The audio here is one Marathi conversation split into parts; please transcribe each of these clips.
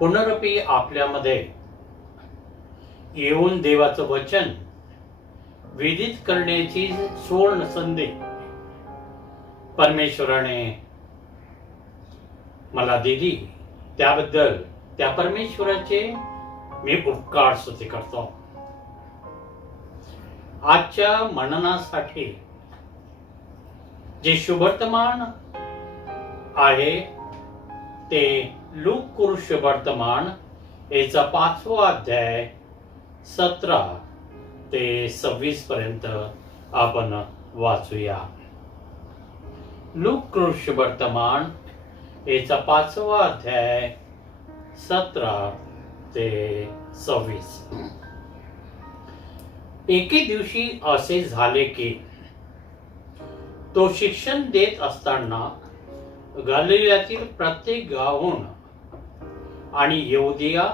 पुनरपी आपल्यामध्ये येऊन देवाचं वचन विदित करण्याची सुवर्ण संधी परमेश्वराने मला दिली, त्याबद्दल त्या परमेश्वराचे मी उपकार स्तुती करतो. आजच्या मननासाठी जे शुभवर्तमान आहे ते लूक शुभवर्तमान याचा 5वा अध्याय 17 ते 26 पर्यंत आपण वाचूया. लूक शुभवर्तमान याचा 5वा अध्याय 17 ते 26. एके दिवशी असे झाले की तो शिक्षण देत असताना गलिलायातील प्रत्येक गावाहून आणि यहूदिया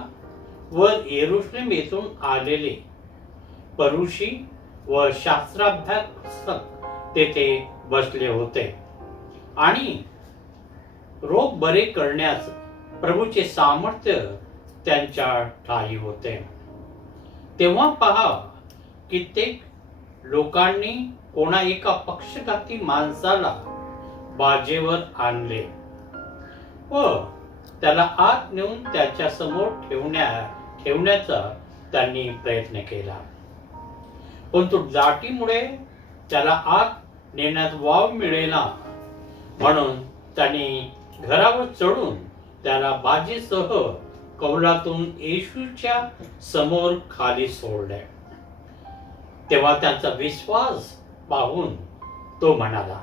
व येरुशलेम येथून आलेले परुषी व शास्त्राभ्यासक तेथे बसले होते आणि रोग बरे करण्यास प्रभूचे सामर्थ्य त्यांच्या ठाई होते. तेव्हा पहा, कित्येक लोकांनी कोणा एका पक्षघाती माणसाला बाजेवर आणले व त्याला आत नेऊन त्याच्या समोर ठेवण्याचा त्यांनी प्रयत्न केला, परंतु दाटीमुळे त्याला आत नेण्यात वाव मिळेना म्हणून त्यांनी घरावर चढून त्याला बाजेसह कौलातून येशूच्या समोर खाली सोडले. तेव्हा त्यांचा विश्वास पाहून तो म्हणाला,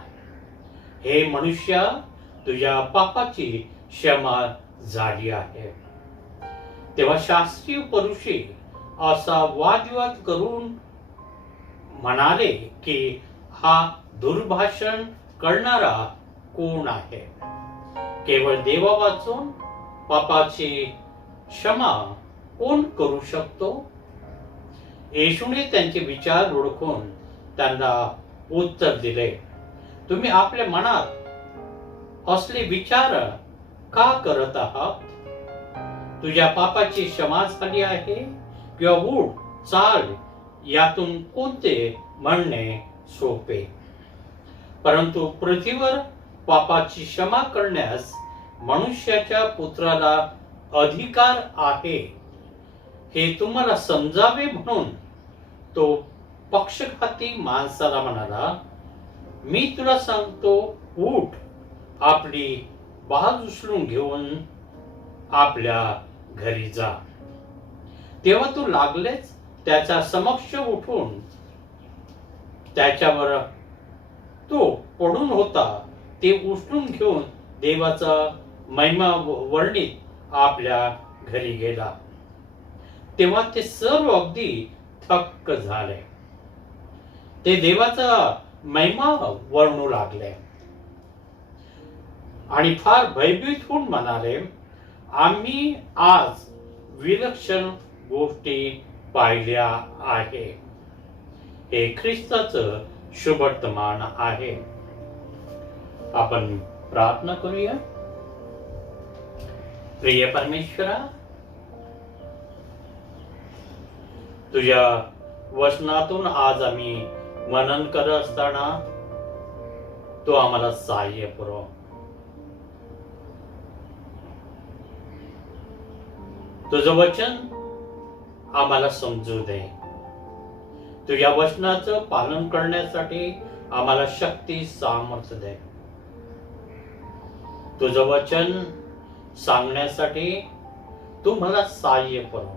हे मनुष्या, तुझ्या पापाची क्षमा झाली आहे. तेव्हा शास्त्रीय परुषी असा वादविवाद करून म्हणाले की हा दुर्भाषण करणारा कोण आहे? केवळ देवा वाचून पापाची क्षमा कोण करू शकतो? येशूने त्यांचे विचार ओळखून त्यांना उत्तर दिले, तुम्ही आपल्या मनात असले विचार का करत आहात? तुझ्या पापाची क्षमा झाली आहे किंवा उठ, चाल, यातून कोणते म्हणणे सोपे? परंतु पृथ्वीवर पापाची क्षमा करण्यास मनुष्याच्या पुत्राला अधिकार आहे हे तुम्हाला समजावे म्हणून तो पक्षघाती माणसाला म्हणाला, मी तुला सांगतो, उठ, आपली बाज उचलून घेऊन आपल्या घरी जा. तेव्हा तो लागलेच त्याच्या समक्ष उठून त्याच्यावर तो पडून होता ते उचलून घेऊन देवाचा महिमा वर्णित आपल्या घरी गेला. तेव्हा ते सर्व अगदी थक्क झाले. ते देवाचा महिमा वर्णू लागले आणि फार भयभीत होऊन म्हणाले, आम्ही आज विलक्षण गोष्टी पाहिल्या आहे. हे ख्रिस्ताचं शुभवर्तमान आहे. आपण प्रार्थना करूया. प्रिय परमेश्वरा, तुझ्या वचनातून आज आम्ही मनन करत असताना तो आम्हाला सहाय्य पुरव. तुझं वचन आम्हाला समजू दे. तुझ्या वचनाचं पालन करण्यासाठी आम्हाला शक्ती सामर्थ्य दे. तुझं वचन सांगण्यासाठी तू मला सहाय्य पुरव.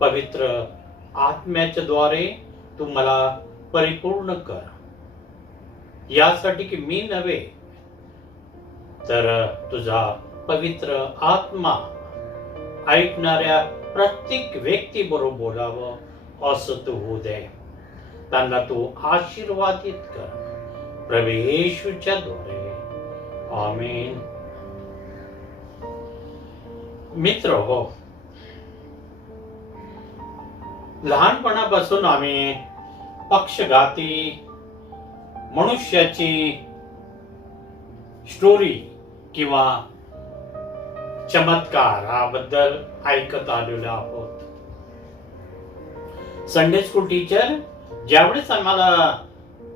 पवित्र आत्म्याच्या द्वारे तू मला परिपूर्ण कर, यासाठी की मी नव्हे तर तुझा पवित्र आत्मा ऐकणाऱ्या प्रत्येक व्यक्ती बरोबर बोलावं असं तू होऊ दे. त्यांना तू आशीर्वादित कर, प्रभू येशूच्या द्वारे. आमीन. मित्र हो, लहानपणापासून आम्ही पक्षघाती मनुष्याची स्टोरी किंवा चमत्काराबद्दल ऐकत आलेलो आहोत. संडे स्कूल टीचर ज्यावेळेस आम्हाला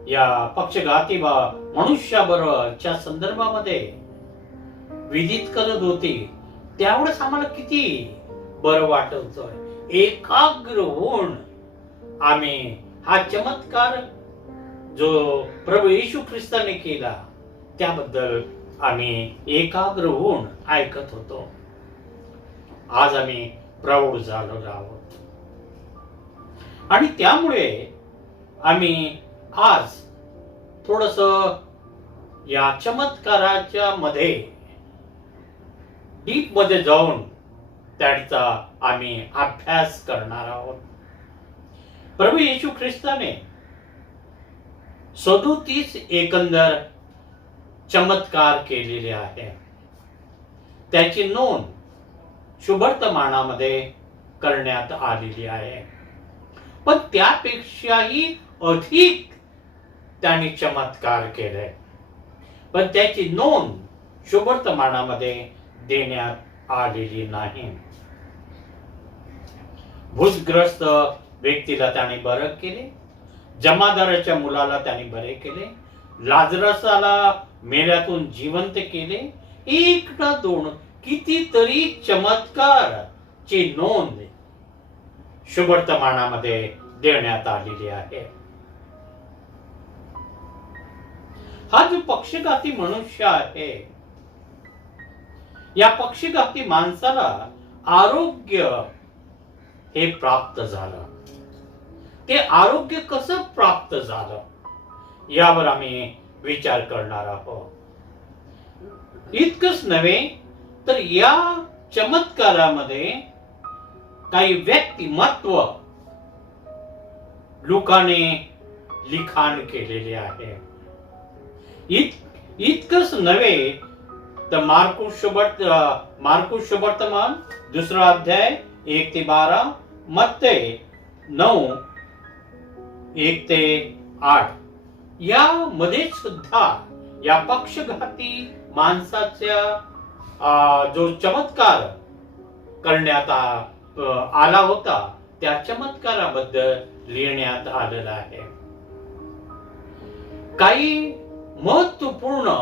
या पक्षघाती मनुष्याबरोबरच्या संदर्भामध्ये विदित करत होती, त्यावेळेस आम्हाला किती बरं वाटत होतं. एकाग्र होऊन आम्ही हा चमत्कार जो प्रभू येशू ख्रिस्ताने केला त्याबद्दल आम्ही एकाग्र होऊन ऐकत होतो. आज आम्ही प्रौढ झालो आहोत आणि त्यामुळे आम्ही आज थोडस या चमत्काराच्या मध्ये डीप मध्ये जाऊन त्याचा आम्ही अभ्यास करणार आहोत. प्रभू येशू ख्रिस्ताने 37 एकंदर चमत्कार केलेले आहे. त्याची नोंद शुभवर्तमानामध्ये करण्यात आलेली आहे. पण त्यापेक्षाही अधिक त्यांनी चमत्कार केले, पण त्याची नोंद शुभवर्तमानामध्ये देण्यात आलेली नाही. भूतग्रस्त व्यक्तीला त्याने बरं केले, जमादाराच्या मुलाला त्याने बरे केले, लाजरसाला मेल्यातून जिवंत केले. एक ना दोन कितीतरी चमत्कारची नोंद शुभवर्तमानामध्ये देण्यात आलेली आहे. हा जो पक्षघाती मनुष्य आहे, या पक्षघाती माणसाला आरोग्य हे प्राप्त झालं. ते आरोग्य कसं प्राप्त झालं यावर आम्ही विचार करणार आहोत. इतकंच नव्हे तर या चमत्कारामध्ये काही व्यक्तिमत्व लोकांनी लिखाण केलेले आहे. इतकंच नव्हे तर मार्कुस शुभवर्तमान 2 अध्याय 1 ते 12, मत्ते 9 1 ते 8 या मध्ये सुद्धा या पक्षघाती माणसाच्या जो चमत्कार करण्यात आला होता त्या चमत्काराबद्दल लिहिण्यात आलेलं आहे. काही महत्वपूर्ण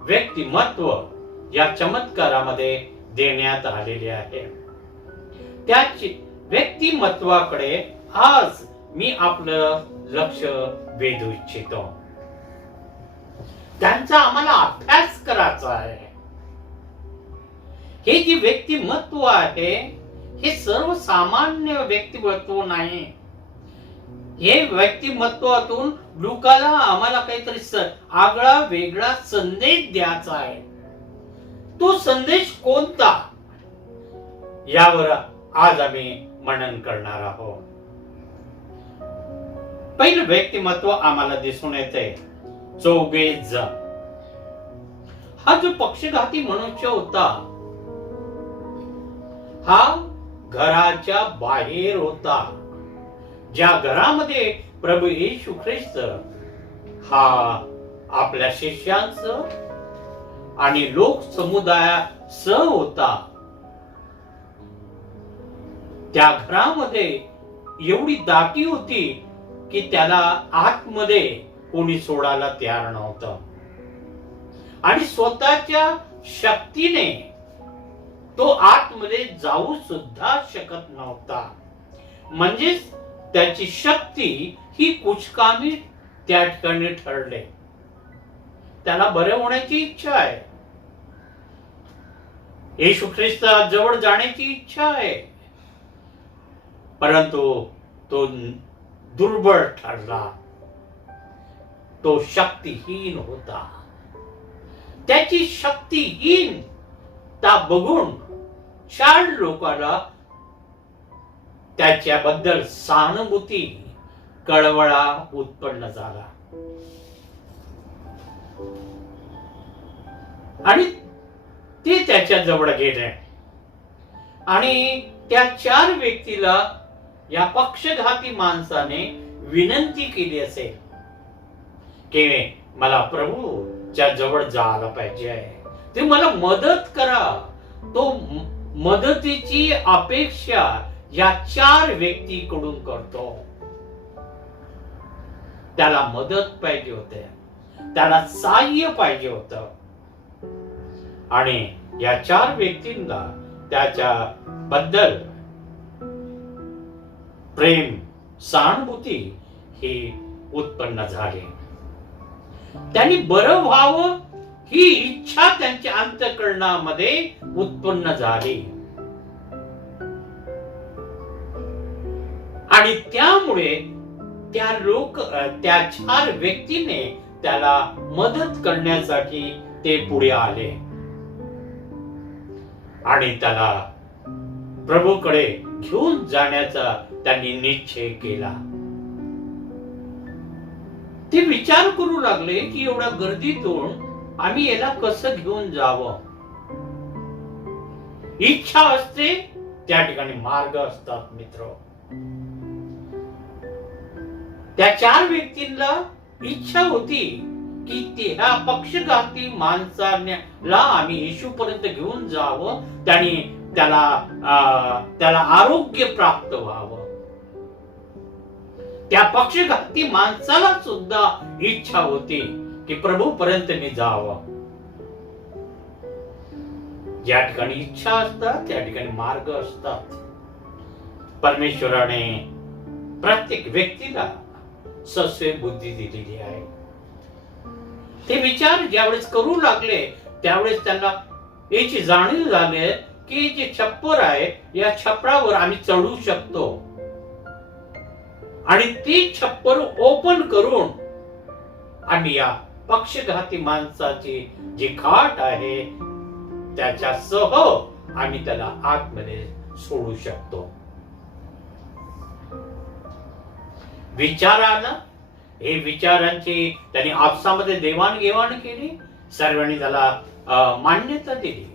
व्यक्तिमत्व या चमत्कारामध्ये देण्यात आलेले आहे. त्या व्यक्तिमत्वाकडे आज मी आपलं लक्ष वेधू इच्छितो. त्यांचा आम्हाला अभ्यास करायचा आहे. हे जे व्यक्तिमत्व आहे हे सर्वसामान्य व्यक्तिमत्व नाही. हे व्यक्तिमत्वातून लोकाला आम्हाला काहीतरी आगळा वेगळा संदेश द्यायचा आहे. तो संदेश कोणता यावर आज आम्ही मनन करणार आहोत. पहिलं व्यक्तिमत्व आम्हाला दिसून येते चौबेज. हा जो पक्षघाती मनुष्य होता हा घराच्या बाहेर होता. ज्या घरामध्ये प्रभू येशू ख्रिस्त हा आपल्या शिष्यांसह आणि लोक समुदायासह होता, त्या घरामध्ये एवढी दाटी होती की त्याला आतमध्ये कोणी सोडायला तयार नव्हतं आणि स्वतःच्या शक्तीने तो आतमध्ये जाऊ सुद्धा शकत नव्हता. म्हणजेच त्याची शक्ती ही कुचकामी त्या ठिकाणी ठरले. त्याला बरे होण्याची इच्छा आहे, येशू ख्रिस्ता जवळ जाण्याची इच्छा आहे, परंतु तो दुर्बळ ठरला. तो शक्तिहीन होता. त्याची शक्तिहीनता बघून 4 लोकांना त्याच्याबद्दल सहानुभूती कळवळा उत्पन्न झाला आणि ते त्याच्या जवळ गेले आणि त्या 4 व्यक्तीला या पक्षघाती माणसाने विनंती केली असेल की मला प्रभूच्या जवळ जायला पाहिजे आहे, ते मला मदत करा, तो मदतीची अपेक्षा या 4 व्यक्तीकडून करतो. त्याला मदत पाहिजे होते, त्याला सहाय्य पाहिजे होतं, आणि या 4 व्यक्तींना त्याच्या बद्दल प्रेम, सहानुभूती ही उत्पन्न झाली. त्यांनी बरं व्हावं ही इच्छा त्यांच्या अंतःकरणामध्ये उत्पन्न झाली, आणि त्यामुळे त्या 4 व्यक्तीने त्याला मदत करण्यासाठी ते पुढे आले आणि त्याला प्रभूकडे घेऊन जाण्याचा त्यांनी निश्चय केला. ते विचार करू लागले की एवढ्या गर्दीतून आम्ही याला कसं घेऊन जावं. इच्छा असते त्या ठिकाणी मार्ग असतात मित्र. त्या 4 व्यक्तींना इच्छा होती की त्या पक्षघाती माणसाला आम्ही येशूपर्यंत घेऊन जावं, त्याला आरोग्य प्राप्त व्हावं. त्या पक्षघाती माणसाला सुद्धा इच्छा होती की प्रभू पर्यंत मी जावं. ज्या ठिकाणी इच्छा असतात त्या ठिकाणी मार्ग असतात. परमेश्वराने प्रत्येक व्यक्तीला सस्वे बुद्धी दिलेली आहे. ते विचार ज्यावेळेस करू लागले त्यावेळेस त्यांना याची जाणीव झाली की जे छप्पर आहे या छपरावर आम्ही चढू शकतो, आणि ती छप्पर ओपन करून आम्ही या पक्षघाती माणसाची जी खाट आहे त्याच्या सह आम्ही त्याला आतमध्ये सोडू शकतो. विचार आला, हे विचारांची त्यांनी आपसामध्ये देवाणघेवाण केली, सर्वांनी त्याला मान्यता दिली.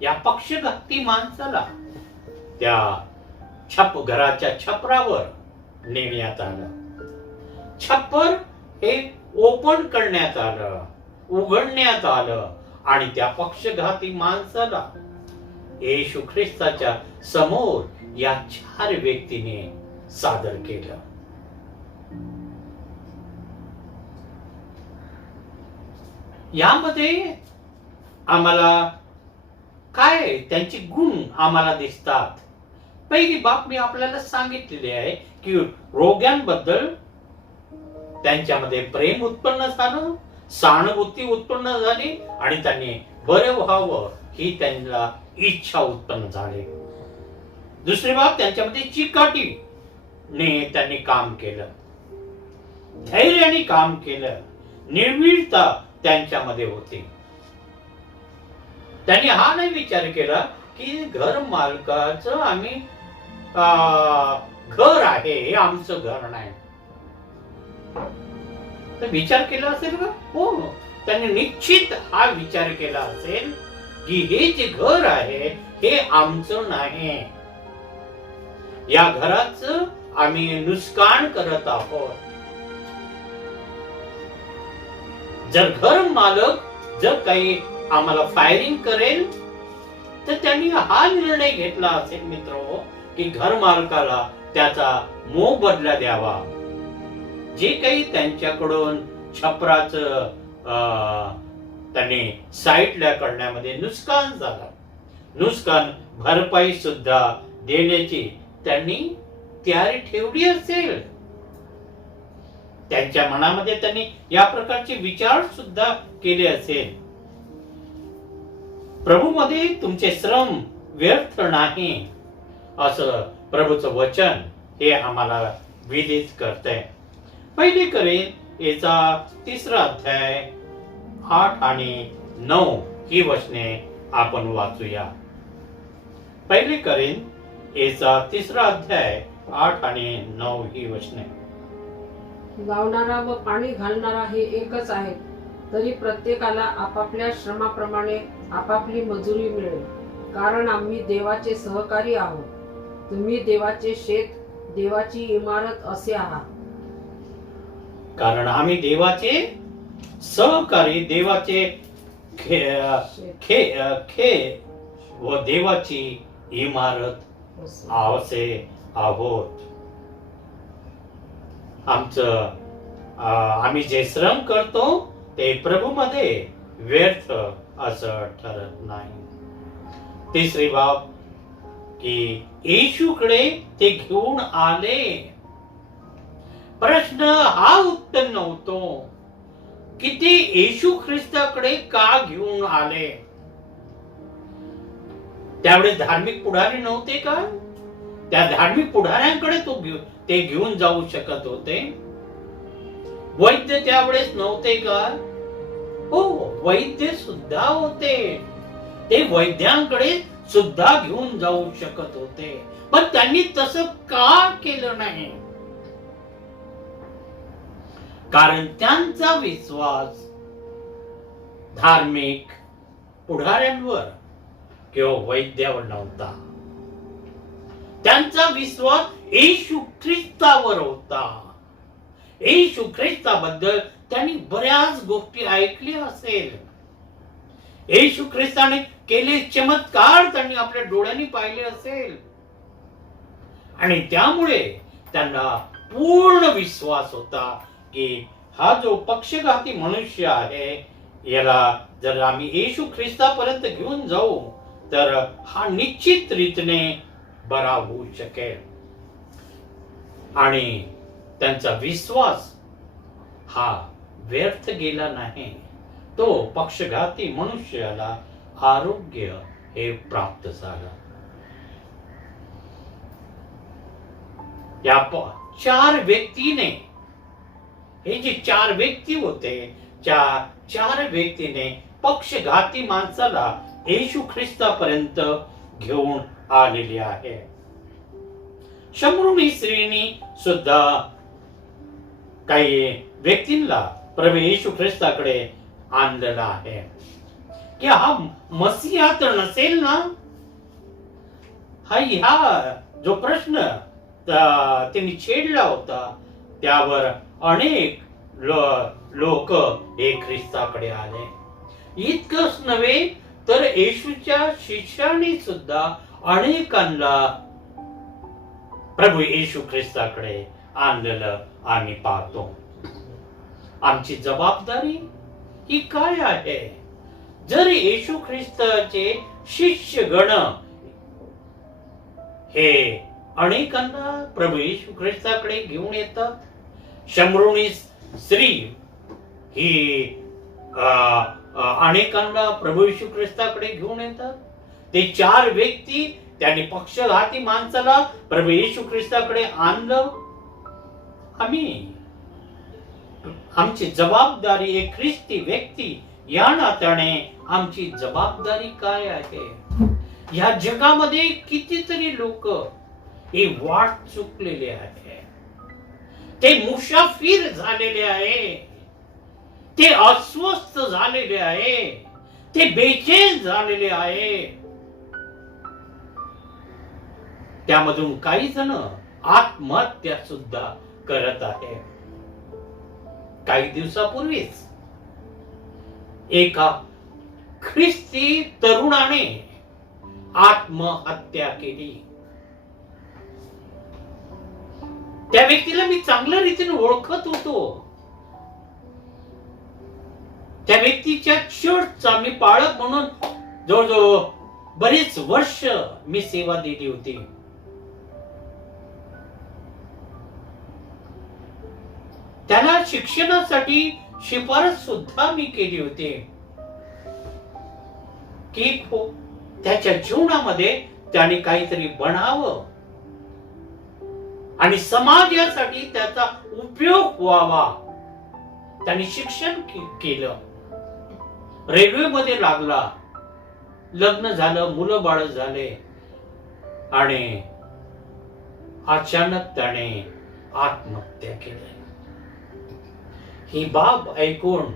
या पक्षघाती माणसाला त्या घराच्या छपरावर नेण्यात आलं. छप्पर हे ओपन करण्यात आलं, उघडण्यात आलं, आणि त्या पक्षघाती माणसाला येशू ख्रिस्ताच्या समोर या 4 व्यक्तीने सादर केलं. यामध्ये आम्हाला काय त्यांची गुण आम्हाला दिसतात. पहिली बाब मी आपल्याला सांगितलेली आहे की रोग्यांबद्दल त्यांच्यामध्ये प्रेम उत्पन्न झालं, सहानुभूती उत्पन्न झाली, आणि त्यांनी बरं व्हावं ही त्यांना इच्छा उत्पन्न झाली. दुसरी बाब, त्यांच्यामध्ये चिकाटीने त्यांनी काम केलं, धैर्याने काम केलं, निर्भीडता त्यांच्यामध्ये होती. त्यांनी हा नाही विचार केला की घर मालकाचं आम्ही घर आहे, हे आमचं घर नाही. तर विचार केला असेल का? हो, त्यांनी निश्चित हा विचार केला असेल की हे जे घर आहे हे आमचं नाही, या घराचं आम्ही नुकसान करत आहोत. जर घर मालक जर काही आम्हाला फायरिंग करेल तर त्यांनी हा निर्णय घेतला असेल मित्र की घर मालकाला त्याचा मोबदला द्यावा. जे काही त्यांच्याकडून छपराचं त्यांनी साईडला करण्यामध्ये नुकसान झालं, नुकसान भरपाई सुद्धा देण्याची त्यांनी तयारी ठेवली असेल. त्यांच्या मनामध्ये त्यांनी या प्रकारचे विचार सुद्धा केले असेल. प्रभूमध्ये तुमचे श्रम व्यर्थ नाही असं प्रभूचं वचन हे आम्हाला विदित करते. पहिले करेन याचा 3रा अध्याय 8 आणि 9 ही वचने आपण वाचूया. पहिले करेन याचा 3रा अध्याय 8 आणि 9 ही वचने. लावणारा व पाणी घालणारा हे एकच आहे, तरी प्रत्येकाला आपापल्या श्रमाप्रमाणे आपापली मजुरी मिळेल. कारण आम्ही देवाचे सहकारी आहोत. तुम्ही देवाचे शेत, देवाची इमारत असे आहात. कारण आम्ही देवाचे सहकारी, देवाचे व देवाची इमारत असे आहोत. आम्ही जे श्रम करतो ते प्रभूमध्ये व्यर्थ असं ठरत नाही. तिसरी बाब की येशूकडे ते घेऊन आले. प्रश्न हा उत्पन्न होतो की ते येशू ख्रिस्ताकडे का घेऊन आले. त्यावेळेस धार्मिक पुढारी नव्हते का? त्या धार्मिक पुढाऱ्यांकडे ते घेऊन जाऊ शकत होते. वैद्य त्यावेळेस नव्हते का? हो, वैद्य सुद्धा होते. ते वैद्यांकडे सुद्धा घेऊन जाऊ शकत होते, पण त्यांनी तसं का केलं नाही? कारण त्यांचा विश्वास धार्मिक पुढाऱ्यांवर किंवा वैद्यावर नव्हता. त्यांचा विश्वास येशू ख्रिस्तावर होता. येशू ख्रिस्ताबद्दल त्यांनी बऱ्याच गोष्टी ऐकल्या असेल. येशू ख्रिस्ताने केले चमत्कार त्यांनी आपल्या डोळ्यांनी पाहिले असेल, आणि त्यामुळे त्यांना पूर्ण विश्वास होता की हा जो पक्षघाती मनुष्य आहे, याला जर आम्ही येशू ख्रिस्तापर्यंत घेऊन जाऊ तर हा निश्चित रीतीने बरा होऊ शकेल. आणि त्यांचा विश्वास हा व्यर्थ गेला नाही. तो पक्षघाती मनुष्याला आरोग्य हे प्राप्त झालं. या चार व्यक्तीने, हे जे चार व्यक्ती होते, चार व्यक्तीने पक्षघाती माणसाला येशू ख्रिस्तापर्यंत घेऊन आलेले आहे. शमरूनी स्त्रीनी सुद्धा काही व्यक्तींना प्रभू येशू ख्रिस्ताकडे आणलेला आहे की हा मसीहा तर नसेल ना. हा जो प्रश्न त्यांनी छेडला होता, त्यावर अनेक लोक हे ख्रिस्ताकडे आले. इतकंच नव्हे तर येशूच्या शिष्यांनी सुद्धा अनेकांना प्रभू येशू ख्रिस्ताकडे आणलेलं आम्ही पाहतो. आमची जबाबदारी ही काय आहे? जर येशू ख्रिस्ताचे शिष्यगण हे अनेकांना प्रभू येशू ख्रिस्ताकडे घेऊन येतात. शमरूनी स्त्री ही अनेकांना प्रभू येशू ख्रिस्ताकडे घेऊन येतात. ते चार व्यक्ती त्यांनी पक्षघाती माणसाला प्रभू येशू ख्रिस्ताकडे आणलं. आमची जबाबदारी एक ख्रिस्ती व्यक्ती या नात्याने आमची जबाबदारी काय आहे? या जगामध्ये कितीतरी लोक हे वाट चुकलेले आहे. ते मुसाफिर झालेले आहे. ते अस्वस्थ झालेले आहे. ते बेचैन झालेले आहे. त्यामधून काही जण आत्महत्या सुद्धा करत आहे. काही दिवसापूर्वीच एका ख्रिस्ती तरुणाने आत्महत्या केली. त्या व्यक्तीला मी चांगल्या रीतीने ओळखत होतो. त्या व्यक्तीच्या चर्चचा मी पाळक म्हणून जवळजवळ बरेच वर्ष मी सेवा दिली होती. त्याला शिक्षणासाठी शिफारस सुद्धा मी केली होती की त्याच्या जीवनामध्ये त्याने काहीतरी बनावं आणि समाजासाठी त्याचा उपयोग व्हावा. त्याने शिक्षण केलं, रेल्वेमध्ये लागला, लग्न झालं, मुलं बाळ झाले, आणि अचानक त्याने आत्महत्या केली. ही बाब ऐकून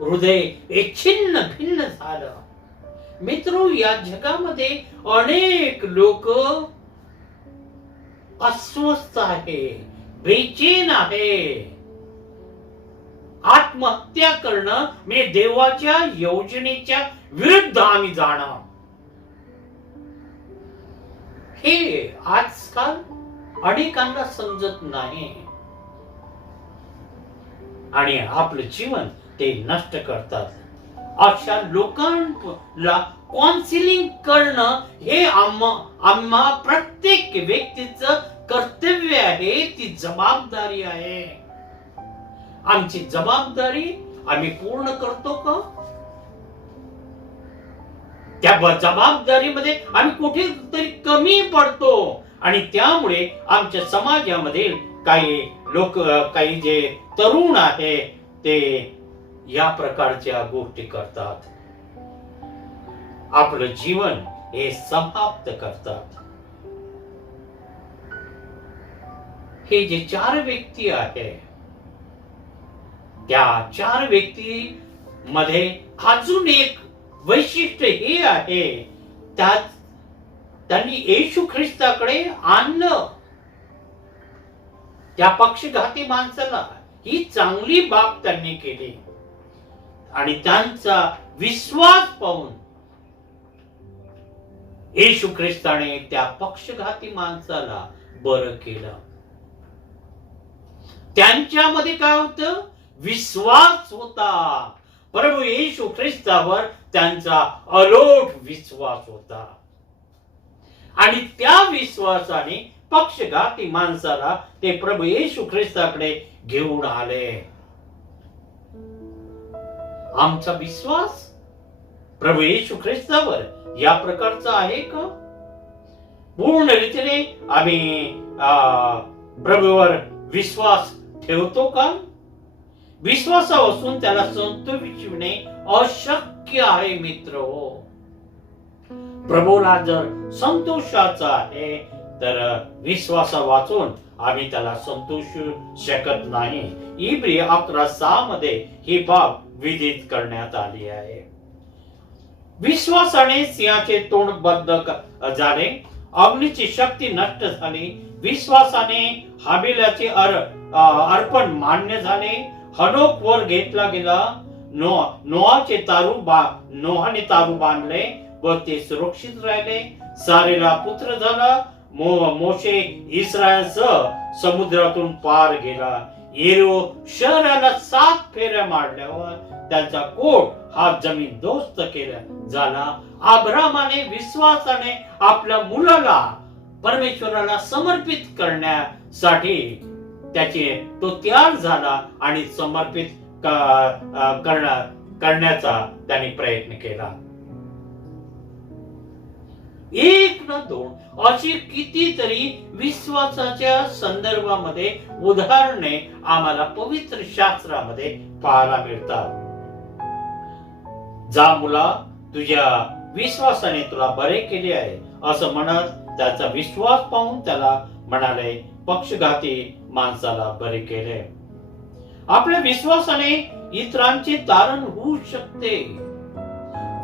हृदय एक छिन्न भिन्न झालं. मित्रो, या जगामध्ये अनेक लोक अस्वस्थ आहे, बेचैन आहे. आत्महत्या करणं म्हणजे देवाच्या योजनेच्या विरुद्ध आम्ही जाणं. हे आजकाल अनेकांना समजत नाही आणि आपलं जीवन ते नष्ट करतात। अशा लोकांना काउन्सिलिंग करणं हे आम्हा प्रत्येक व्यक्तीचं कर्तव्य आहे, ती जबाबदारी आहे। आमची जबाबदारी आम्ही पूर्ण करतो का? त्या जबाबदारीमध्ये आम्ही कुठेतरी कमी पडतो आणि त्यामुळे आमच्या समाजामध्ये काही लोक, काही जे तरुण आहे ते या प्रकारच्या गोष्टी करतात, आपलं जीवन हे समाप्त करतात। हे जे 4 व्यक्ती आहे, त्या 4 व्यक्ती मध्ये अजून एक वैशिष्ट्य हे आहे, त्यात त्यांनी येशू ख्रिस्ताकडे आणलं। त्या पक्षघाती माणसाला ही चांगली बाब त्यांनी केली आणि त्यांचा विश्वास पाहून येशू ख्रिस्ताने त्या पक्षघाती माणसाला बरं केलं। त्यांच्यामध्ये काय होतं? विश्वास होता। प्रभू येशू ख्रिस्तावर त्यांचा अलोट विश्वास होता आणि त्या विश्वासाने पक्षघाती माणसाला ते प्रभू येशू ख्रिस्ताकडे घेऊन आले। आमचा विश्वास प्रभू येशू ख्रिस्तावर या प्रकारचा आहे का? पूर्ण रीतीने आम्ही प्रभूवर विश्वास ठेवतो का? विश्वासापासून त्याला संतोषिवणे अशक्य आहे मित्र हो। प्रभूला जर संतोषाचा आहे तर विश्वासा वाचून आम्ही त्याला संतोषू शकत नाही। इब्री 11:6 मध्ये ही बाब विदित करण्यात आली आहे। विश्वासाने सिंहाचे तोंड बंद झाले, अग्नीची शक्ती नष्ट झाली। विश्वासाने हाबिलाचे अर्पण मान्य झाले, हनोक वर घेतला गेला, नोहाने तारू बांधले व ते सुरक्षित राहिले। सारेला पुत्र झाला, मोशे इस्रायलसह समुद्रातून पार गेला। येरो शहराला 7 फेऱ्या मारल्यावर त्यांचा कोट हा जमीन दोस्त केला झाला। अब्रामाने विश्वासाने आपल्या मुलाला परमेश्वराला समर्पित करण्यासाठी तो तयार झाला आणि समर्पित करण्याचा त्याने प्रयत्न केला। 1 न 2 अशी कितीतरी विश्वासाच्या संदर्भामध्ये उदाहरणे आम्हाला पवित्र शास्त्रामध्ये पाहायला मिळतात। जा मुला, तुझ्या विश्वासाने तुला बरे केले आहे असं म्हणत त्याचा विश्वास पाहून त्याला म्हणाले, पक्षघाती माणसाला बरे केले। आपल्या विश्वासाने इतरांचे तारण होऊ शकते।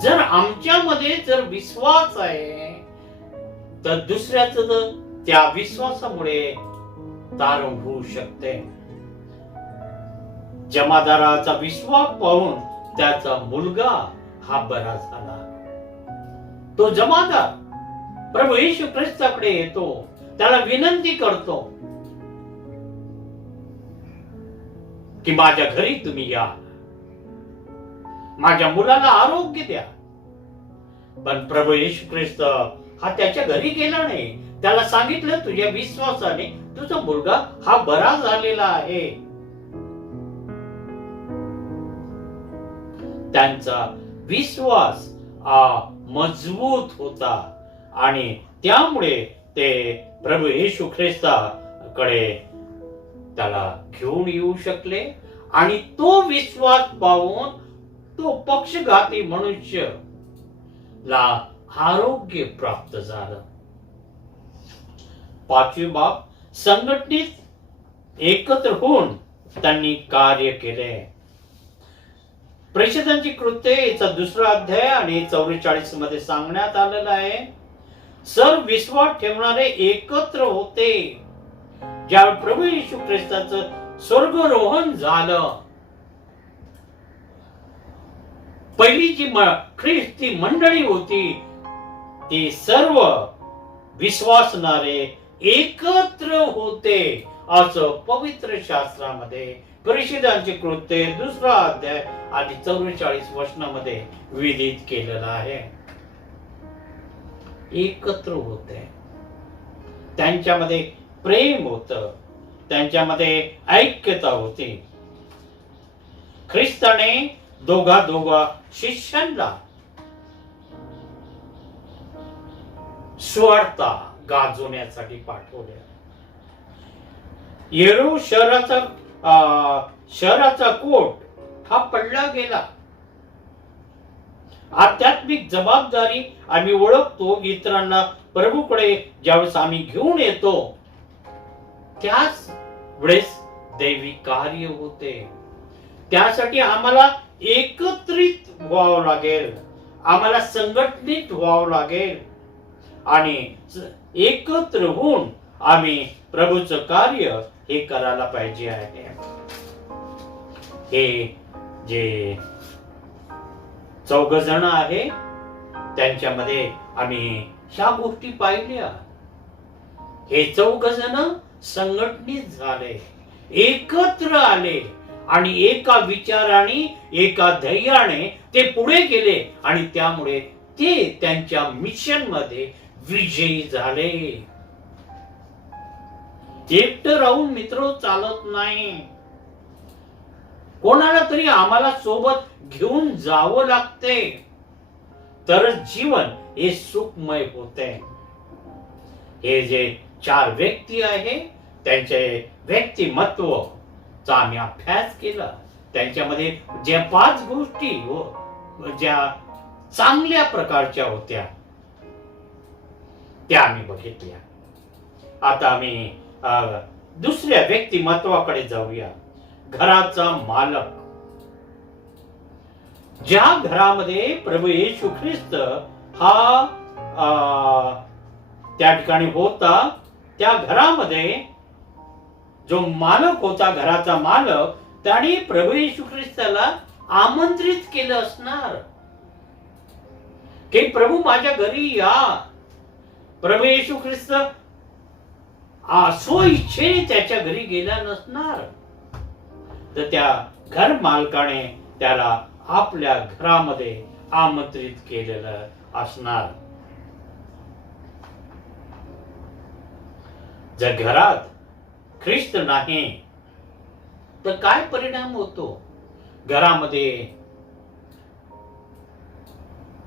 जर आमच्यामध्ये जर विश्वास आहे तर दुसऱ्याचं त्या विश्वासामुळे तारण होऊ शकते। जमादाराचा विश्वास पाहून त्याचा मुलगा हा बरा झाला। तो जमादार प्रभू येशू ख्रिस्ताकडे येतो, त्याला विनंती करतो की माझ्या घरी तुम्ही या, माझ्या मुलाला आरोग्य द्या। पण प्रभू येशू ख्रिस्त हा त्याच्या घरी गेला नाही, त्याला सांगितलं तुझ्या विश्वासाने तुझा मुलगा हा बरा झालेला आहे। त्यांचा विश्वास मजबूत होता आणि त्यामुळे ते प्रभू येशू ख्रिस्ताकडे त्याला घेऊन येऊ शकले आणि तो विश्वास पाहून तो पक्षघाती मनुष्यला आरोग्य प्राप्त झालं। 5वी बाब, संघटनेत एकत्र होऊन त्यांनी कार्य केले। प्रेषितांची कृत्ये याचा 2रा अध्याय आणि 44 मध्ये सांगण्यात आलेला आहे। सर्व विश्वास ठेवणारे एकत्र होते। ज्यावेळी प्रभू येशू ख्रिस्ताचं स्वर्गारोहण झालं, पहिली जी ख्रिस्ती मंडळी होती ती सर्व विश्वासणारे एकत्र होते असं पवित्र शास्त्रामध्ये परिषदांचे कृत्य 2 अध्याय आणि 44 वचनामध्ये विधित केलेलं आहे. एकत्र होते, त्यांच्यामध्ये प्रेम होत, त्यांच्यामध्ये ऐक्यता होती. ख्रिस्ताने दोघा शिष्यांना सुवार्ता गाजवण्यासाठी पाठवले. येरू शहराचा कोट हा पडला गेला. आध्यात्मिक जबाबदारी आम्ही ओळखतो. इतरांना प्रभूकडे ज्यावेळेस आम्ही घेऊन येतो त्याच वेळेस दैवी कार्य होते. त्यासाठी आम्हाला एकत्रित व्हावं लागेल, आम्हाला संघटित व्हावं लागेल आणि एकत्र होऊन आम्ही प्रभूचं कार्य हे करायला पाहिजे आहे. हे जे 4 जण आहे त्यांच्यामध्ये आम्ही ह्या गोष्टी पाहिल्या. हे 4 जण संघटित झाले, एकत्र आले आणि एका विचाराने एका ध्येयाने ते पुढे गेले आणि त्यामुळे ते त्यांच्या मिशन मध्ये विजयी झाले. एकटं राहून मित्र चालत नाही, कोणाला तरी आम्हाला सोबत घेऊन जावं लागते, तर जीवन हे सुखमय होते. हे जे 4 व्यक्ती आहे त्यांचे व्यक्तिमत्व चा आम्ही अभ्यास केला. त्यांच्यामध्ये ज्या 5 गोष्टी ज्या चांगल्या प्रकारच्या होत्या त्या आम्ही बघितल्या. आता आम्ही दुसऱ्या व्यक्तिमत्वाकडे जाऊया. घराचा मालक. ज्या घरामध्ये प्रभू येशू ख्रिस्त हा त्या ठिकाणी होता, त्या घरामध्ये जो मालक होता, घराचा मालक, त्याने प्रभू येशू ख्रिस्ताला आमंत्रित केलं असणार की प्रभू माझ्या घरी या. प्रभू येशू ख्रिस्त स्वइच्छेने त्याच्या घरी गेला नसणार, तर त्या घर मालकाने त्याला आपल्या घरामध्ये आमंत्रित केलेलं असणार. जर घरात ख्रिस्त नाही तर काय परिणाम होतो? घरामध्ये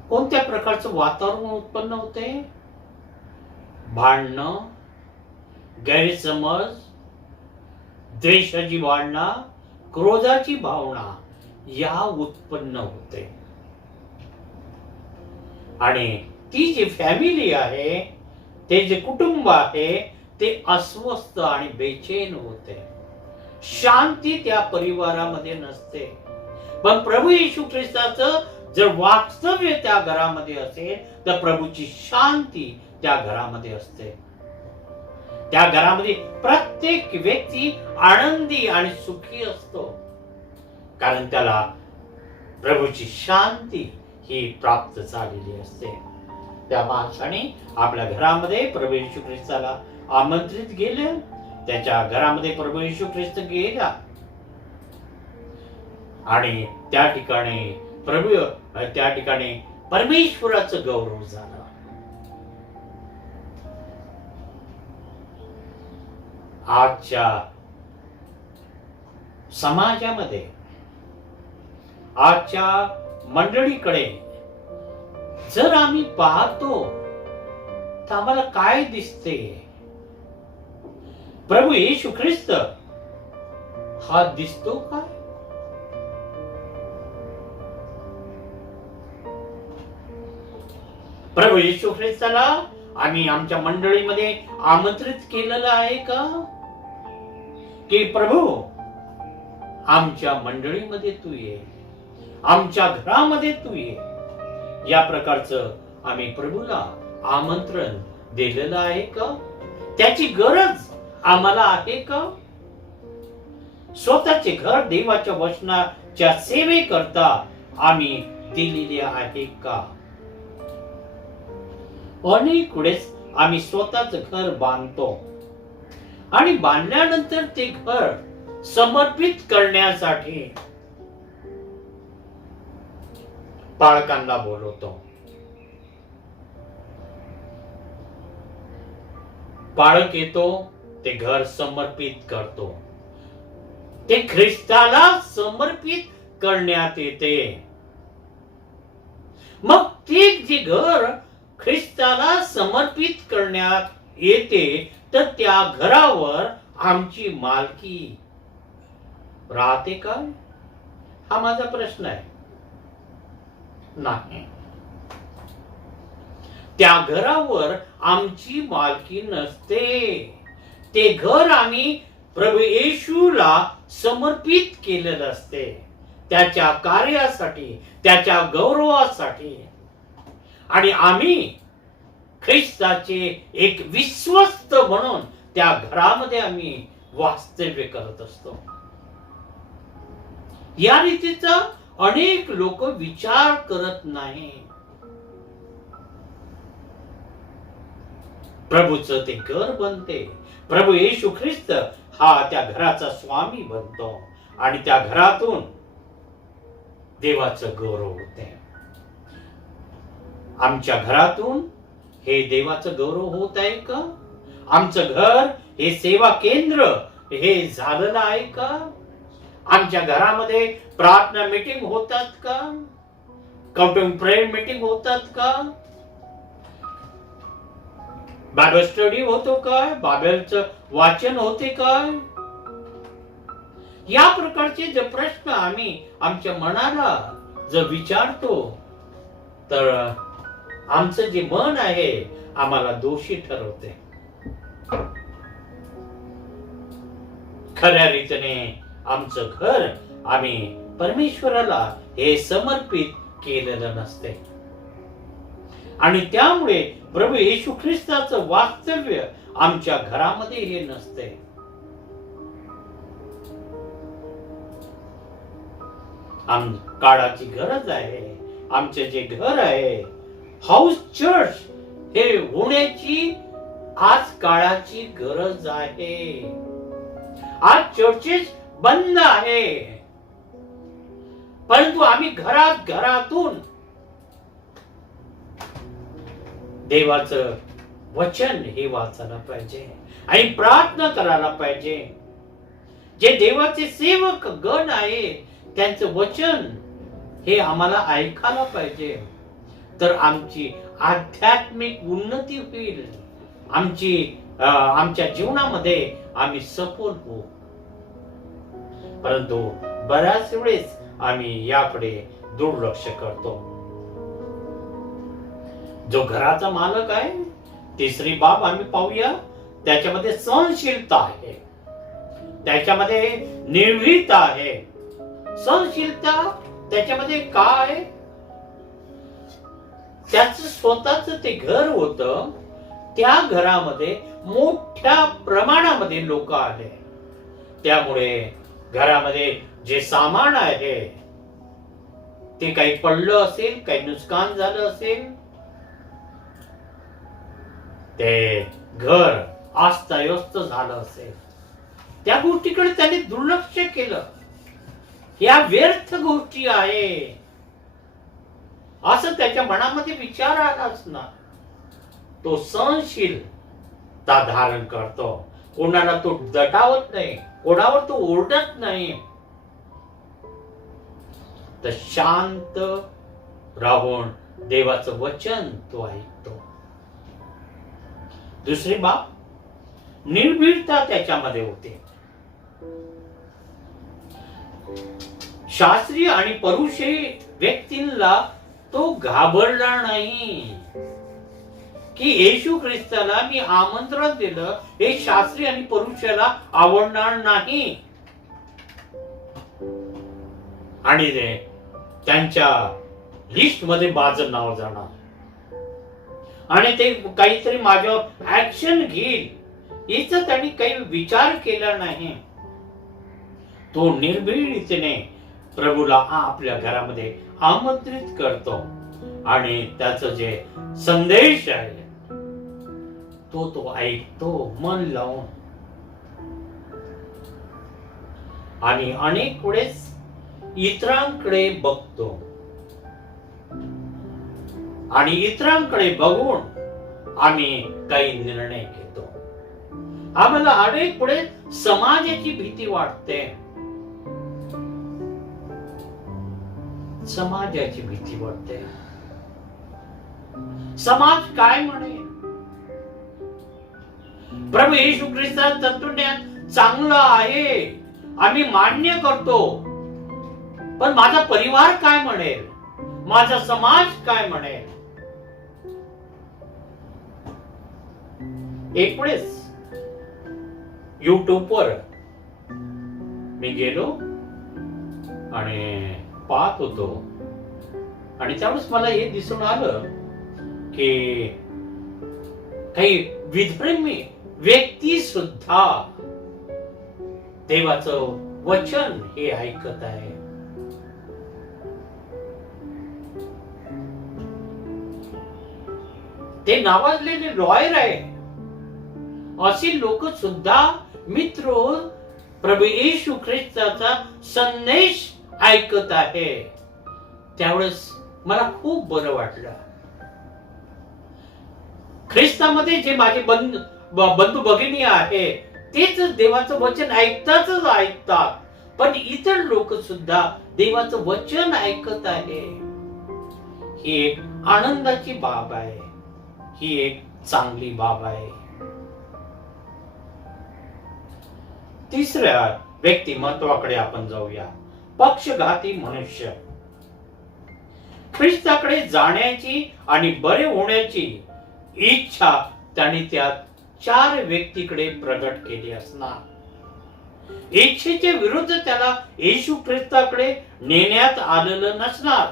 कोणत्या प्रकारचं वातावरण उत्पन्न होते? भांडणं, गैरसमज, द्वेषाची भावना, क्रोधाची भावना या उत्पन्न होते. आणि ती जी फॅमिली आहे, ते जे कुटुंब आहे, ते अस्वस्थ आणि बेचैन होते. शांती त्या परिवारामध्ये नसते. पण प्रभू येशू ख्रिस्ताचं जर वास्तव्य त्या घरामध्ये असेल तर प्रभूची शांती त्या घरामध्ये असते. त्या घरामध्ये प्रत्येक व्यक्ती आनंदी आणि सुखी असतो, कारण त्याला प्रभूची शांती ही प्राप्त झालेली असते. त्या माणसाने आपल्या घरामध्ये प्रभू येशू ख्रिस्ताला आमंत्रित केले. त्याच्या घरामध्ये प्रभू येशू ख्रिस्त गेला आणि त्या ठिकाणी परमेश्वराचं गौरव झाला. आजच्या समाजामध्ये, आजच्या मंडळीकडे जर आम्ही पाहतो तर आम्हाला काय दिसते? प्रभू येशू ख्रिस्त हा दिसतो काय? प्रभू येशू ख्रिस्ताला आम्ही आमच्या मंडळीमध्ये आमंत्रित केलेलं आहे का? की प्रभू आमच्या मंडळीमध्ये तू ये, आमच्या घरामध्ये तू ये, या प्रकारचं आम्ही प्रभूला आमंत्रण दिलेलं आहे का? त्याची गरज आम्हाला आहे का? स्वतःचे घर देवाच्या वचनाच्या सेवेकरता आम्ही दिलेले आहे का? अनेक वेळेस आम्ही स्वतःच घर बांधतो आणि बांधल्यानंतर ते घर समर्पित करण्यासाठी पालकांना बोलवतो. पालक येतो, ते घर समर्पित करतो. ते ख्रिस्ताला समर्पित करण्यात येते. मग ते जे घर ख्रिस्ताला समर्पित करण्यात येते, तर त्या घरावर आमची मालकी राहते का? हा माझा प्रश्न आहे. नाही, त्या घरावर आमची मालकी नसते. ते घर आम्ही प्रभू येशूला समर्पित केलेलं असते, त्याच्या कार्यासाठी, त्याच्या गौरवासाठी. आणि आम्ही ख्रिस्ताचे एक विश्वस्त म्हणून त्या घरामध्ये आम्ही वास्तव्य करत असतो. या रीतीचा अनेक लोक विचार करत नाही. प्रभूचं ते घर बनते. प्रभू येशू ख्रिस्त हा त्या घराचा स्वामी बनतो आणि त्या घरातून देवाचं गौरव होते. आमच्या घरातून हे देवाचं गौरव होत आहे का? आमचं घर हे सेवा केंद्र हे झालेलं आहे का? आमच्या घरामध्ये प्रार्थना मीटिंग होतात का? कौटुंबिक प्रेयर मीटिंग होतात का? बायबल स्टडी होतो काय? बायबलचं वाचन होते काय? या प्रकारचे जे प्रश्न आम्ही आमच्या मनाला जर विचारतो, तर आमचं जे मन आहे आम्हाला दोषी ठरवते. खऱ्या रीतीने आमचं घर आम्ही परमेश्वराला हे समर्पित केलेलं नसते. आणि त्यामुळे प्रभू येशू ख्रिस्ताचं वास्तव्य आमच्या घरामध्ये हे नसते. काळाची गरज आहे. आमचे जे घर आहे हाऊस चर्च हे होण्याची आज काळाची गरज आहे. आज चर्चेस बंद आहे, परंतु आम्ही घरातून देवाचं वचन हे वाचायला पाहिजे आणि प्रार्थना करायला पाहिजे. जे देवाचे सेवक गण आहे त्यांचं वचन हे आम्हाला ऐकायला पाहिजे, तर आमची आध्यात्मिक उन्नती होईल. आमच्या जीवनामध्ये आम्ही सफल होऊ. परंतु बऱ्याच वेळेस आम्ही याकडे दुर्लक्ष करतो. जो घराचा मालक आहे, तिसरी बाब आम्ही पाहूया, त्याच्यामध्ये सहनशीलता आहे, त्याच्यामध्ये निर्भीकता आहे. सहनशीलता त्याच्यामध्ये काय? त्याचं स्वतःच ते घर होतं. त्या घरामध्ये मोठ्या प्रमाणामध्ये लोक आले, त्यामुळे घरामध्ये जे सामान आहे ते काही पडलं असेल, काही नुकसान झालं असेल, ते घर अस्ताव्यस्त झालं असेल, त्या गोष्टीकडे त्यांनी दुर्लक्ष केलं. या व्यर्थ गोष्टी आहे असं त्याच्या मनामध्ये विचार आलाच ना. तो सहनशीलता धारण करतो. कोणाला तो दटावत नाही, कोणावर तो ओरडत नाही, तर शांत राहून देवाचं वचन तो ऐकतो. दुसरी बाब, निर्भीडता त्याच्यामध्ये होते. शास्त्रीय आणि परुषी व्यक्तींना तो घाबरला नाही की येशू ख्रिस्ताला मी आमंत्रण दिलं, हे शास्त्री आणि परुषाला आवडणार नाही आणि त्यांच्या लिस्ट मध्ये माझं नाव जाणार आणि ते काहीतरी माझ्यावर ऍक्शन घेईल, याचा त्यांनी काही विचार केला नाही. तो निर्भीडतेने प्रभूला आपल्या घरामध्ये आमंत्रित करतो आणि त्याचं जे संदेश आहे तो ऐकतो मन लावून. आणि अनेक वेळेस इतरांकडे बघतो आणि इतरांकडे बघून आम्ही काही निर्णय घेतो. आम्हाला अनेक वेळेस समाजाची भीती वाटते. समाजाची भीती वाटते. समाज काय म्हणेल? प्रभू येशू ख्रिस्ताचं तत्वज्ञान चांगलं आहे, आम्ही मान्य करतो, पण माझा परिवार काय म्हणेल? माझा समाज काय म्हणेल? एक वेळेस युट्यूबवर मी गेलो आणि पाहत होतो आणि त्यावेळेस मला हे दिसून आलं की काही विधर्मी व्यक्ती सुद्धा देवाचं वचन हे ऐकत आहे. ते नावाजलेले लॉयर आहे. अशी लोक सुद्धा मित्र प्रभू येशू ख्रिस्ताचा संदेश ऐकत आहे. त्यावेळेस मला खूप बरं वाटलं. ख्रिस्तामध्ये जे माझे बंधू भगिनी आहे तेच देवाचं वचन ऐकतात, पण इतर लोक सुद्धा देवाचं वचन ऐकत आहे. ही एक आनंदाची बाब आहे. ही एक चांगली बाब आहे. तिसऱ्या व्यक्तिमत्वाकडे आपण जाऊया. पक्षघाती मनुष्य. ख्रिस्ताकडे जाण्याची आणि बरे होण्याची इच्छा त्याने त्या 4 व्यक्तीकडे प्रगट केली असणार. इच्छेच्या विरुद्ध त्याला येशू ख्रिस्ताकडे नेण्यात आलेलं नसणार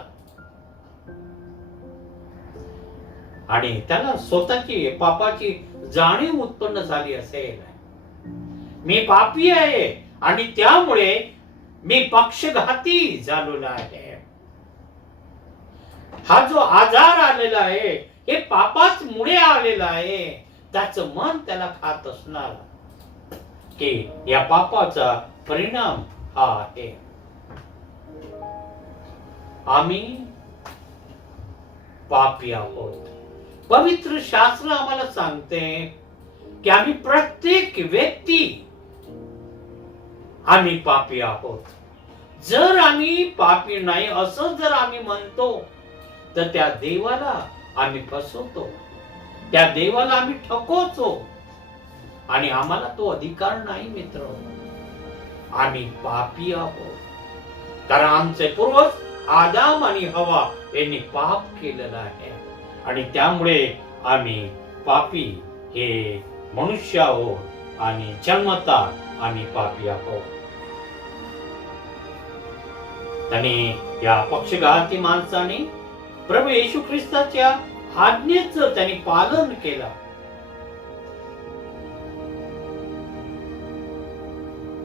आणि त्याला स्वतःची पापाची जाणीव उत्पन्न झाली असेल. मी पापी आहे आणि त्यामुळे मी पक्षघाती झालेलो आहे. हा जो आजार आलेला आहे हे पापाच मुळे आलेला आहे. त्याचं मन त्याला खात असणार की या पापाचा परिणाम हा आहे. आम्ही पापी आहोत. पवित्र शास्त्र आम्हाला सांगते की आम्ही प्रत्येक व्यक्ती आम्ही पापी आहोत. जर आम्ही पापी नाही असं जर आम्ही म्हणतो तर त्या देवाला आम्ही फसवतो. त्या देवाला आम्ही ठकवतो आणि आम्हाला तो अधिकार नाही मित्र. आम्ही पापी आहोत कारण आमचे पूर्वज आदाम आणि हवा यांनी पाप केलेलं आहे आणि त्यामुळे आम्ही पापी हे मनुष्य आहोत आणि जन्मता आम्ही पापी आहोत. आणि या पक्षघाती माणसाने प्रभू येशू ख्रिस्ताच्या आज्ञेचं त्यांनी पालन केलं.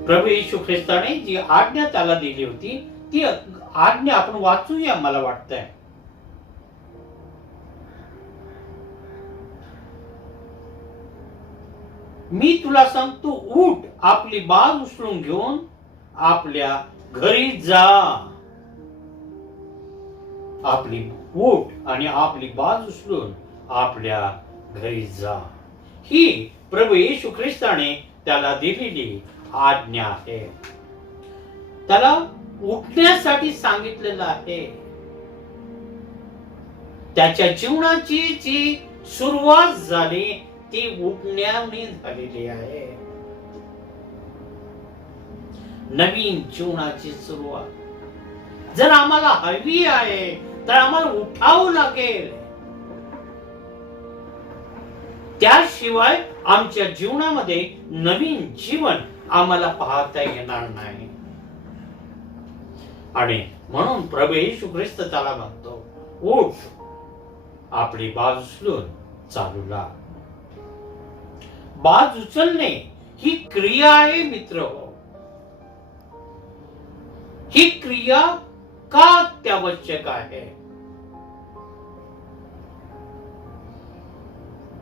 प्रभू येशू ख्रिस्ताने जी आज्ञा त्याला दिली होती ती आज्ञा आपण वाचूया मला वाटतंय. मी तुला सांगतो, उठ, आपली बाज उचलून घेऊन आपल्या घरी जा. आपली उठ आणि आपली बाज उचलून आपल्या घरी जा. ही प्रभू येशू ख्रिस्ताने त्याला दिलेली आज्ञा आहे. त्याला उठण्यासाठी सांगितलेलं आहे. त्याच्या जीवनाची जी सुरुवात झाली ती उठण्याने झालेली आहे. नवीन जीवनाची सुरुवात जर आम्हाला हवी आहे तर आम्हाला उठावं लागेल. त्याशिवाय आमच्या जीवनामध्ये नवीन जीवन आम्हाला पाहता येणार नाही. आणि म्हणून प्रभू येशू ख्रिस्त त्याला म्हणतो, उठ, आपली बाज उचलून चालू लाग. बाज उचलणे ही क्रिया आहे मित्र हो. ही क्रिया का अत्यावश्यक आहे?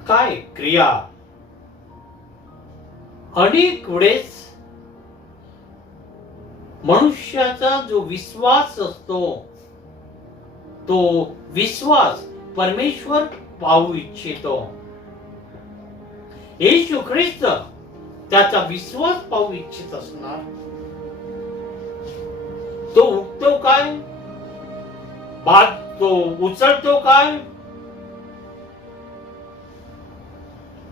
काय क्रिया अनेक वेळेस मनुष्याचा जो विश्वास असतो तो विश्वास परमेश्वर पाहू इच्छितो. येशू ख्रिस्त त्याचा विश्वास पाहू इच्छित असणार. तो उठतो काय, तो उचलतो काय,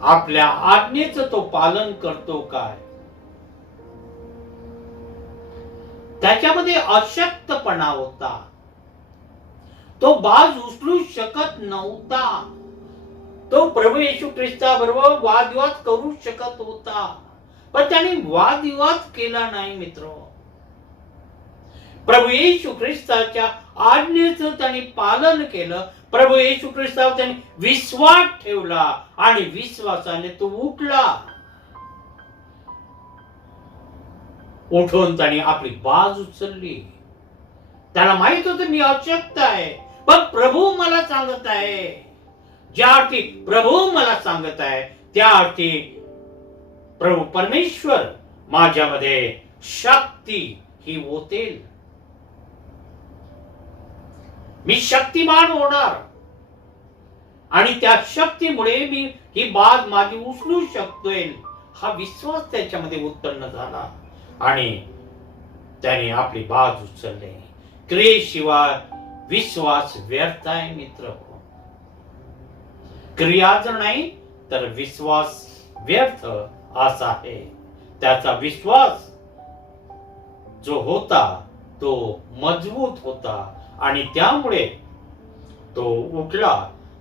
आपल्या आज्ञेचं तो पालन करतो काय. त्याच्यामध्ये अशक्तपणा होता. तो बाज उचलू शकत नव्हता. तो प्रभू येशू ख्रिस्ताबरोबर वादविवाद करू शकत होता, पण त्याने वादविवाद केला नाही. मित्र, प्रभू येशू ख्रिस्ताच्या आज्ञेचं त्यांनी पालन केलं. प्रभू येशू ख्रिस्तावर त्यांनी विश्वास ठेवला आणि विश्वासाने तो उठला. उठून त्याने आपली बाज उचलली. त्याला माहित होतं मी अशक्त आहे, पण प्रभू मला सांगत आहे. ज्या अर्थी प्रभू मला सांगत आहे त्या अर्थी प्रभू परमेश्वर माझ्यामध्ये शक्ती ही ओतेल. मी शक्तिमान होणार आणि त्या शक्तीमुळे मी ही बाज माझी उचलू शकतोय. हा विश्वास त्याच्यामध्ये उत्पन्न झाला आणि त्याने आपली बाज उचलली. क्रियेशिवाय विश्वास व्यर्थ आहे. मित्र, क्रिया जर नाही तर विश्वास व्यर्थ असा आहे. त्याचा विश्वास जो होता तो मजबूत होता आणि त्यामुळे तो उठला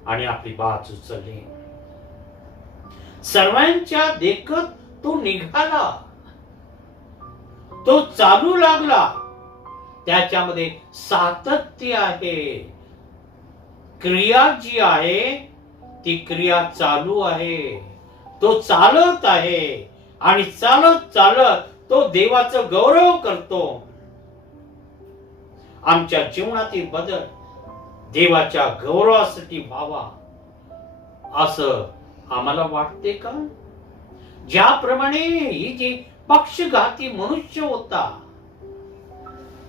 आणि आपली बाज उचलली. सर्वांच्या देखत तो निघाला. तो चालू लागला. त्याच्यामध्ये सातत्य आहे. क्रिया जी आहे ती क्रिया चालू आहे. तो चालत आहे आणि चालत चालत तो देवाचा गौरव करतो. आमच्या जीवनातील बदल देवाच्या गौरवासाठी व्हावा असं आम्हाला वाटते का? ज्याप्रमाणे ही जी पक्षघाती मनुष्य होता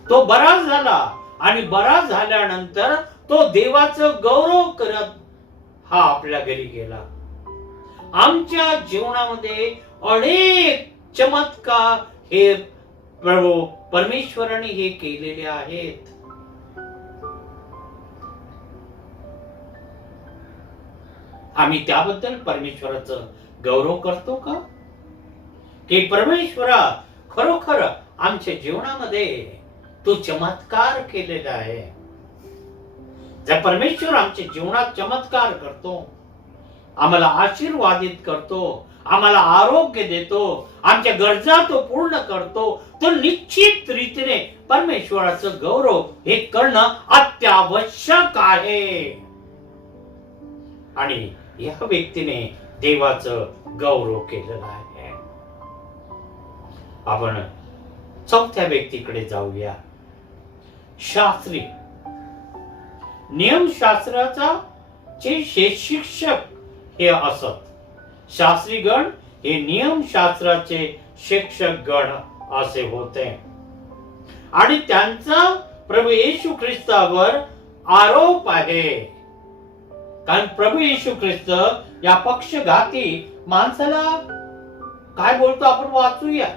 तो बरा झाला आणि बरा झाल्यानंतर तो देवाचं गौरव करत हा आपल्या घरी गेला. आमच्या जीवनामध्ये अनेक चमत्कार हे प्रभू परमेश्वराने हे केलेले आहेत. आम्ही त्याबद्दल परमेश्वराचं गौरव करतो का? की परमेश्वरा खरोखर आमच्या जीवनामध्ये तू चमत्कार केलेला आहे. जर परमेश्वर आमच्या जीवनात चमत्कार करतो, आम्हाला आशीर्वादित करतो, आम्हाला आरोग्य देतो, आमच्या गरजा तो पूर्ण करतो, तो निश्चित रीतीने परमेश्वराचं गौरव हे करणं अत्यावश्यक आहे. आणि या व्यक्तीने देवाचं गौरव केलेलं आहे. आपण चौथ्या व्यक्तीकडे जाऊया. शास्त्री, नियमशास्त्राचा चे शिक्षक हे असत. शास्त्रीगण हे नियमशास्त्राचे शिक्षक गण असे होते आणि त्यांचा प्रभू येशू ख्रिस्तावर आरोप आहे. कारण प्रभू येशू ख्रिस्त या पक्षघाती माणसाला काय बोलतो आपण वाचूया.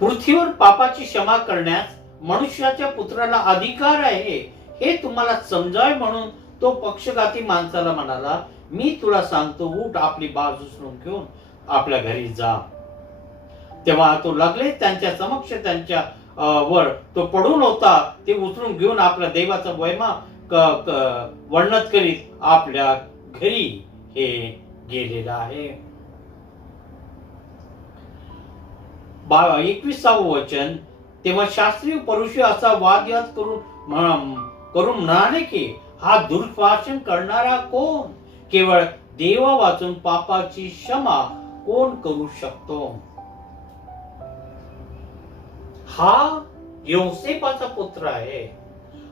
पृथ्वीवर पापाची क्षमा करण्यास मनुष्याच्या पुत्राला अधिकार आहे हे तुम्हाला समजावे म्हणून तो पक्षघाती माणसाला म्हणाला, मी तुला सांगतो उठ, आपली बाज उचलून घेऊन आपल्या घरी जा. तेव्हा तो लगेच त्यांच्या समक्ष त्यांच्या वर तो पडून होता ते उचलून घेऊन आपल्या देवाचा महिमा वर्णन करीत आपल्या घरी हे गेलेला आहे. 21 वचन. तेव्हा शास्त्री परुषी असा वादविवाद करून म्हणाले की हा दुर्भाषण करणारा कोण? केवळ देवा वाचून पापाची क्षमा कोण करू शकतो? हा योसेपाचा पुत्र आहे.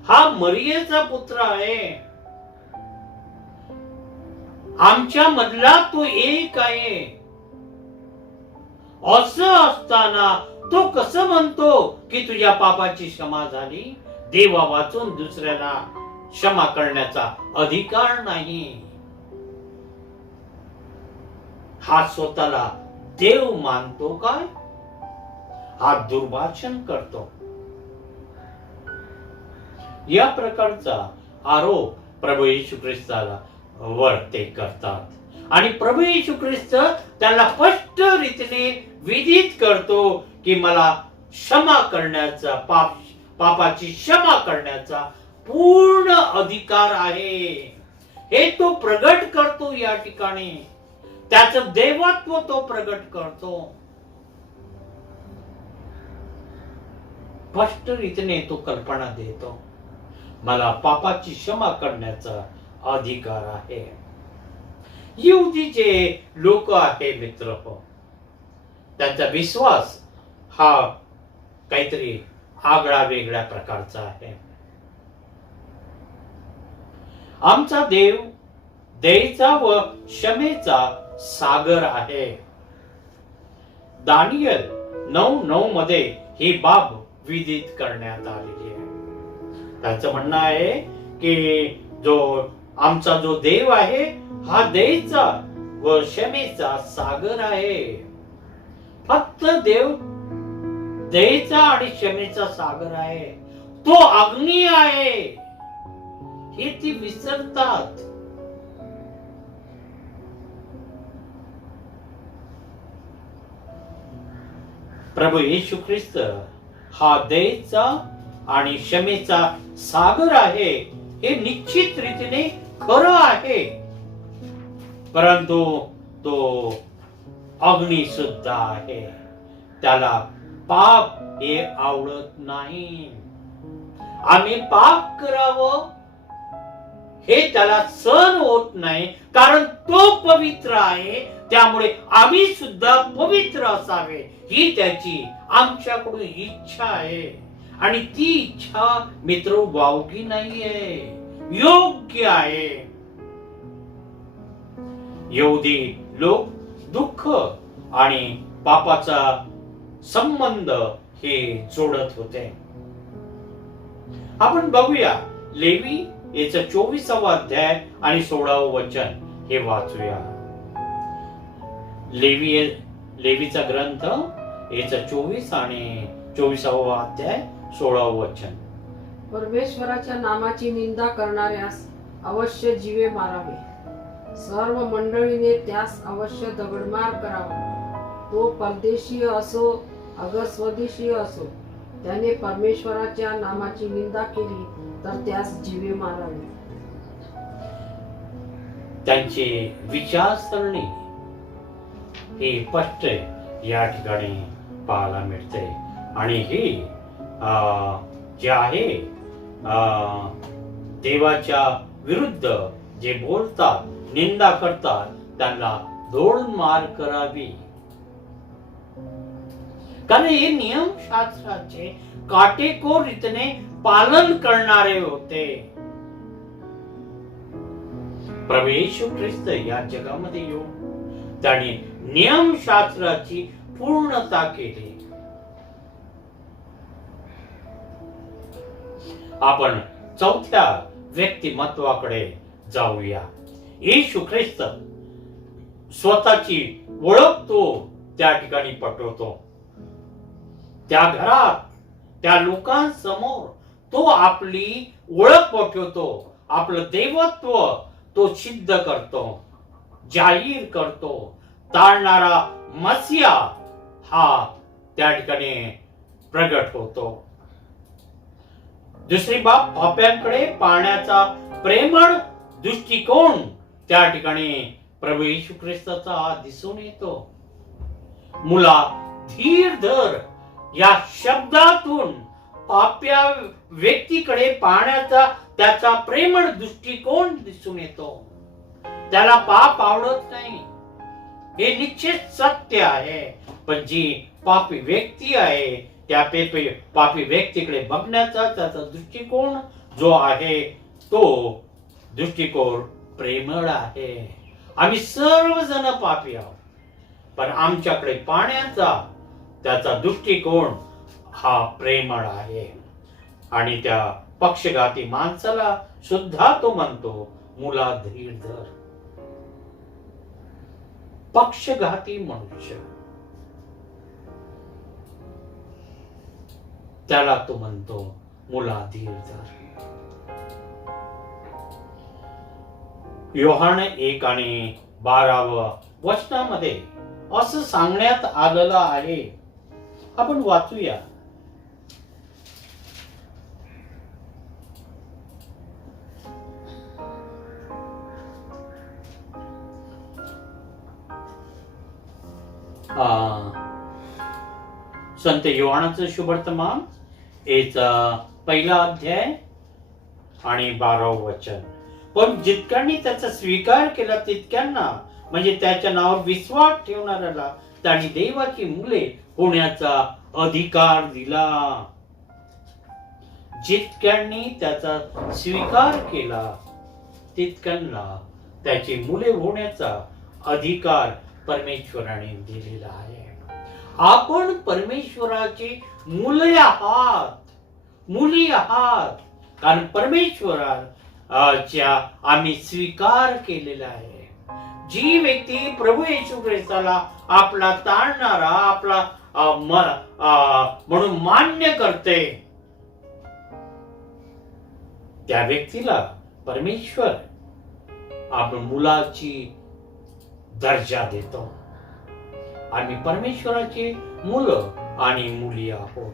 हा मरियेचा पुत्र आहे, आमच्या मधला तो एक आहे. असं असताना तो कसं म्हणतो की तुझ्या पापाची क्षमा झाली? देवा वाचून दुसऱ्याला क्षमा करण्याचा अधिकार नाही. हा स्वतःला देव मानतो काय? हा दुर्भाषण करतो. या प्रकारचा आरोप प्रभू येशू ख्रिस्ताला वर ते करतात आणि प्रभू येशू ख्रिस्त त्याला स्पष्ट रीतीने विदित करतो की मला क्षमा करण्याचा, पापाची क्षमा करण्याचा पूर्ण अधिकार आहे. हे तो प्रगट करतो. या ठिकाणी त्याचं देवत्व तो प्रगट करतो. स्पष्ट रीतीने तो कल्पना देतो, मला पापाची क्षमा करण्याचा अधिकार आहे. यहुदी जे लोक आहे मित्र हो, त्यांचा विश्वास हा काहीतरी आगळा वेगळ्या प्रकारचा आहे. आमचा देव दयेचा व क्षमेचा सागर आहे. दानियल 9:9 मध्ये ही बाब विदित करण्यात आलेली आहे. त्यांचं म्हणणं आहे की आमचा जो देव आहे हा दयेचा व क्षमेचा सागर आहे. फक्त देव दयेचा आणि क्षमेचा सागर आहे, तो अग्नी आहे, हे ती विसरतात. प्रभू येशू ख्रिस्त हा दयेचा आणि क्षमेचा सागर आहे, हे निश्चित रीतीने खरं आहे. परंतु तो अग्नी सुद्धा आहे. त्याला पाप हे आवडत नाही. आम्ही पाप करावं हे त्याला सहन होत नाही, कारण तो पवित्र आहे. त्यामुळे आम्ही सुद्धा पवित्र असावे ही त्याची आमच्याकडून इच्छा आहे. आणि ती इच्छा मित्र वावगी नाहीये, योग्य आहे. यहुदी लोक दुःख आणि पापाचा संबंध हे जोडत होते. आपण बघूया लेवी याचा 24वा अध्याय आणि 16व वचन हे वाचूया. लेवीचा ग्रंथ याचा 24 आणि 24वा अध्याय 16व वचन. परमेश्वराच्या नामाची निंदा करणाऱ्यास अवश्य जीवे मारावे. सर्व मंडळीने त्यास अवश्य दगडमार करावा. तो परदेशीय असो अगर स्वदेशीय असो, त्याने परमेश्वराच्या नामाची निंदा केली तर त्यास जीवे मारावे. त्यांची विचारसरणी हे स्पष्ट या ठिकाणी पाहायला मिळते. आणि हे जे आहे देवाच्या विरुद्ध जे बोलतात, निंदा करतात, त्यांना धोड मार करावी. कारण हे नियमशास्त्राचे काटेकोर रीतीने पालन करणारे होते. प्रभू येशू ख्रिस्त या जगामध्ये येऊन त्यांनी नियमशास्त्राची पूर्णता केली. आपण चौथ्या व्यक्तिमत्वाकडे जाऊया. येशू ख्रिस्त स्वतःची ओळख तो त्या ठिकाणी पटवतो. त्या घरात त्या लोकांसमोर तो आपली ओळख पटवतो. आपलं देवत्व तो सिद्ध करतो, जाहीर करतो. तारणारा मसिया हा त्या ठिकाणी प्रगट होतो. दुसरी बाब, पाप्यांकडे पाहण्याचा प्रेमळ दृष्टिकोन त्या ठिकाणी प्रभू येशू ख्रिस्ताचा दिसून येतो. मुला धीर धर या शब्दातून पाप्या व्यक्तीकडे पाहण्याचा त्याचा प्रेमळ दृष्टिकोन दिसून येतो. त्याला पाप आवडत नाही हे निश्चित सत्य आहे. पण जी पापी व्यक्ती आहे त्या पापी व्यक्तीकडे बघण्याचा त्याचा दृष्टिकोन जो आहे तो दृष्टिकोन प्रेमळ आहे. आम्ही सर्वजण पापी आहोत, पण आमच्याकडे पाहण्याचा त्याचा दृष्टिकोन हा प्रेमळ आहे. आणि त्या पक्षघाती माणसाला सुद्धा तो म्हणतो, मुला धीर धर. पक्षघाती मनुष्य, त्याला तो म्हणतो, मुला धीर धर. योहान 1 आणि 12 वचनामध्ये असं सांगण्यात आलेलं आहे. आपण वाचूया. संत योहानाचं शुभवर्तमान याचा 1 अध्याय आणि 12 वचन. पण जितक्यांनी त्याचा स्वीकार केला तितक्यांना, म्हणजे त्याच्या नावावर विश्वास ठेवणाऱ्याला त्यांनी देवाची मुले होण्याचा अधिकार दिला. जितक्यांनी त्याचा स्वीकार केला तितक्यांना त्याची मुले होण्याचा अधिकार परमेश्वराने दिलेला आहे. आपण परमेश्वराची मुले आहात, मुली आहात, कारण परमेश्वराच्या आम्ही स्वीकार केलेला आहे. जी व्यक्ती प्रभू येशू ख्रिस्ताला आपला ताणणारा, आपला म्हणून मान्य करते, त्या व्यक्तीला परमेश्वर आपण मुलाची दर्जा देतो. आम्ही परमेश्वराची मुलं आणि मुली आहोत.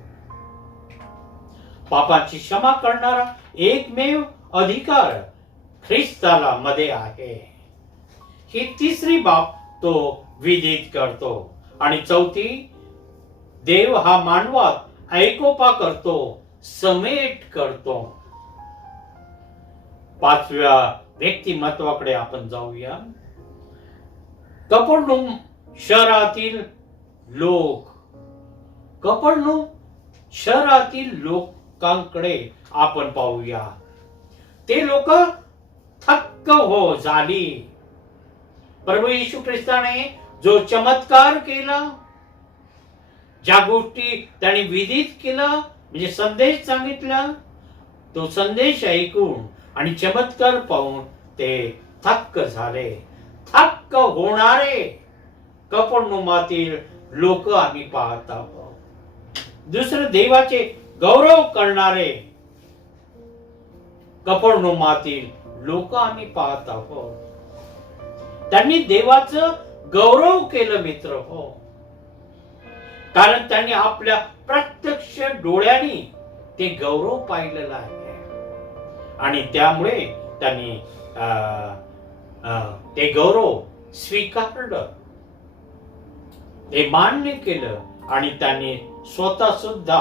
पापाची क्षमा करणारा एकमेव अधिकार ख्रिस्ताला मध्ये आहे. ही तिसरी बाब तो विदित करतो. आणि चौथी, देव हा मानवात ऐकोपा करतो, समेट करतो. 5व्या व्यक्तिमत्वाकडे आपण जाऊया. कफरनहूम शहरातील लोक, कफरनहूम शहरातील लोकांकडे आपण पाहूया. ते लोक थक्क हो झाली. प्रभू येशू ख्रिस्ताने जो चमत्कार केला, ज्या गोष्टी त्यांनी विदित केला, म्हणजे संदेश सांगितला, तो संदेश ऐकून आणि चमत्कार पाहून ते थक्क झाले. थक्क होणारे कफरनहूमातील लोक आम्ही पाहत आहोत. दुसरे, देवाचे गौरव करणारे कफरनहूमातील लोक आम्ही पाहत आहोत. त्यांनी देवाचं गौरव केलं मित्र हो, कारण त्यांनी आपल्या प्रत्यक्ष डोळ्यांनी ते गौरव पाहिलेला आहे. आणि त्यामुळे त्यांनी ते गौरव स्वीकारलं, ते मान्य केलं आणि त्यांनी स्वतः सुद्धा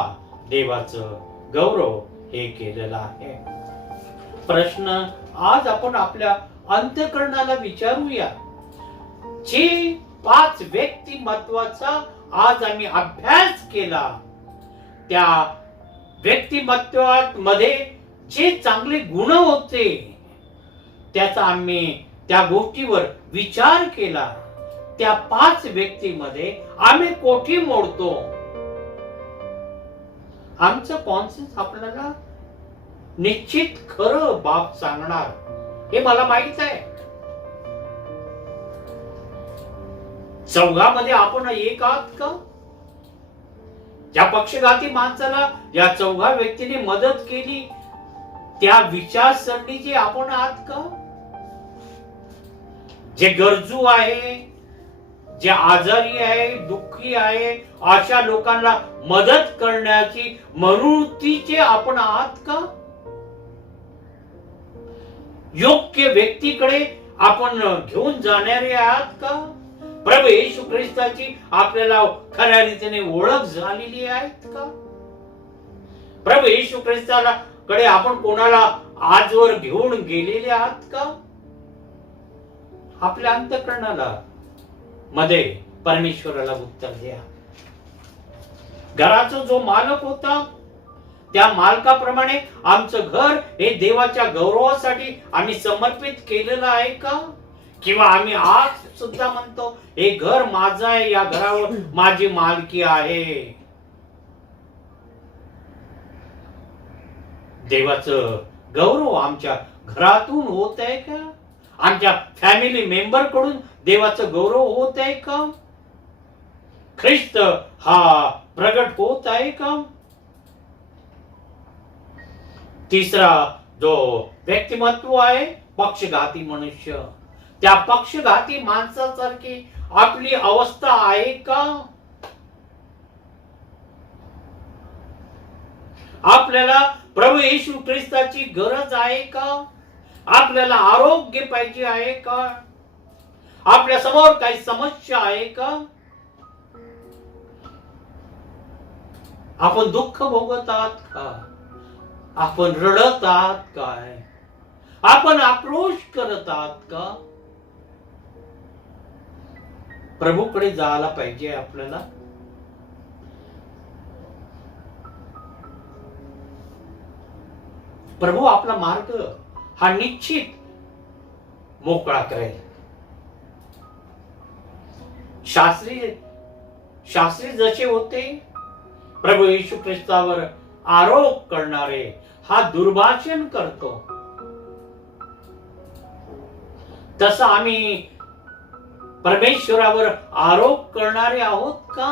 देवाचं गौरव हे केलेलं आहे. प्रश्न आज आपण आपल्या अंतःकरणाला विचारूया. जे 5 व्यक्तिमत्वाचा आज आम्ही अभ्यास केला, त्या व्यक्तिमत्वामध्ये जे चांगले गुण होते त्याचा आम्ही त्या गोष्टीवर विचार केला. त्या 5 व्यक्तीमध्ये आम्ही कोठी मोडतो? आमचं कॉन्सेप्ट आपल्याला निश्चित खरं बाब सांगणार हे मला माहित आहे. चौघामध्ये आपण एक आहात का? ज्या पक्षघाती माणसाला या चौघा व्यक्तीने मदत केली त्या विचारसरणीचे आपण आहात का? जे गरजू आहे, जे आजारी आहे, दुःखी आहे, अशा लोकांना मदत करण्याची मनोवृत्तीचे आपण आहात का? योग्य व्यक्तीकडे आपण घेऊन जाणारे आहात का? प्रभू येशू ख्रिस्ताची आपल्याला खऱ्या रीतीने ओळख झालेली आहे का? प्रभू येशू ख्रिस्ताला कडे आपण कोणाला आजवर घेऊन गेलेले आहात का? आपल्या अंतःकरणाला मध्ये परमेश्वराला उत्तर द्या. घराचा जो मालक होता त्या मालकाप्रमाणे आमचं घर हे देवाच्या गौरवासाठी आम्ही समर्पित केलेलं आहे का? किंवा आम्ही आज सुद्धा म्हणतो हे घर माझं आहे, या घरावर माझी मालकी आहे. देवाचं गौरव आमच्या घरातून होत आहे का? आमच्या फॅमिली मेंबर कडून देवाचं गौरव होत आहे का? ख्रिस्त हा प्रगट होत आहे का? तिसरा जो व्यक्तिमत्व आहे, पक्षघाती मनुष्य. त्या पक्षघाती माणसासारखी आपली अवस्था आहे का? आपल्याला प्रभू येशू ख्रिस्ताची गरज आहे का? आपल्याला आरोग्य पाहिजे आहे का? आपल्या समोर काही समस्या आहे का? आपण दुःख भोगत आहात का? आपण रडत आहात काय? आपण आक्रोश करत आहात का? प्रभूकडे जायला पाहिजे आपल्याला. प्रभू आपला मार्ग हा निश्चित मोकळा करेल. शास्त्री जसे होते, प्रभू येशू ख्रिस्तावर आरोप करणारे हा दुर्भाषण करतो, तसं आम्ही परमेश्वरावर आरोप करणारे आहोत का?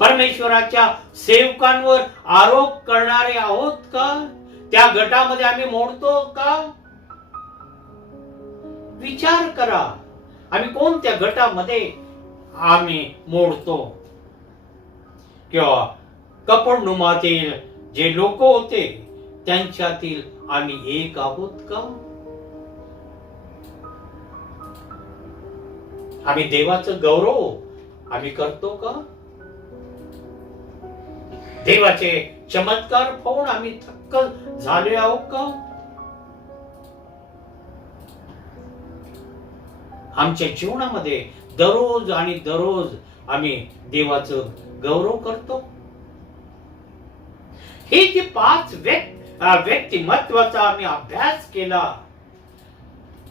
परमेश्वराच्या सेवकांवर आरोप करणारे आहोत का? त्या गटामध्ये आम्ही मोडतो का? विचार करा, आम्ही कोणत्या गटामध्ये आम्ही मोडतो? किंवा कपडनुमातील जे लोक होते त्यांच्यातील आम्ही एक आहोत का? आम्ही देवाचं गौरव आम्ही करतो का? देवाचे चमत्कार पाहून आम्ही थक्क झाले आहोत का? आमच्या जीवनामध्ये दररोज आणि दररोज आम्ही देवाचं गौरव करतो. हे जे 5 व्यक्तिमत्वाचा आम्ही अभ्यास केला,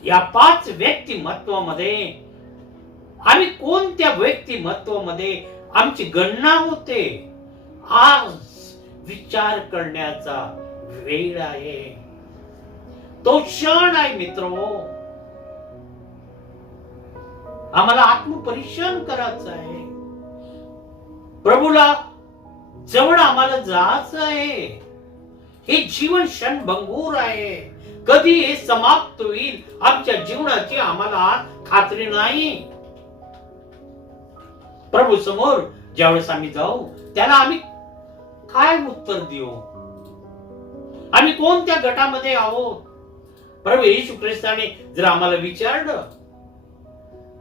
या 5 व्यक्तिमत्वामध्ये आम्ही कोणत्या व्यक्तिमत्वामध्ये आमची गणना होते, आज विचार करण्याचा वेळ आहे. तो क्षण आहे मित्रो. आम्हाला आत्मपरीक्षण करायचं आहे. प्रभूला जवळ आम्हाला जायचं आहे. हे जीवन क्षणभंगूर आहे. कधी हे समाप्त होईल आमच्या जीवनाची आम्हाला खात्री नाही. प्रभू समोर ज्यावेळेस आम्ही जाऊ त्याला आम्ही काय उत्तर देऊ? आम्ही कोणत्या गटामध्ये आहोत? प्रभू येशू ख्रिस्ताने जर आम्हाला विचारलं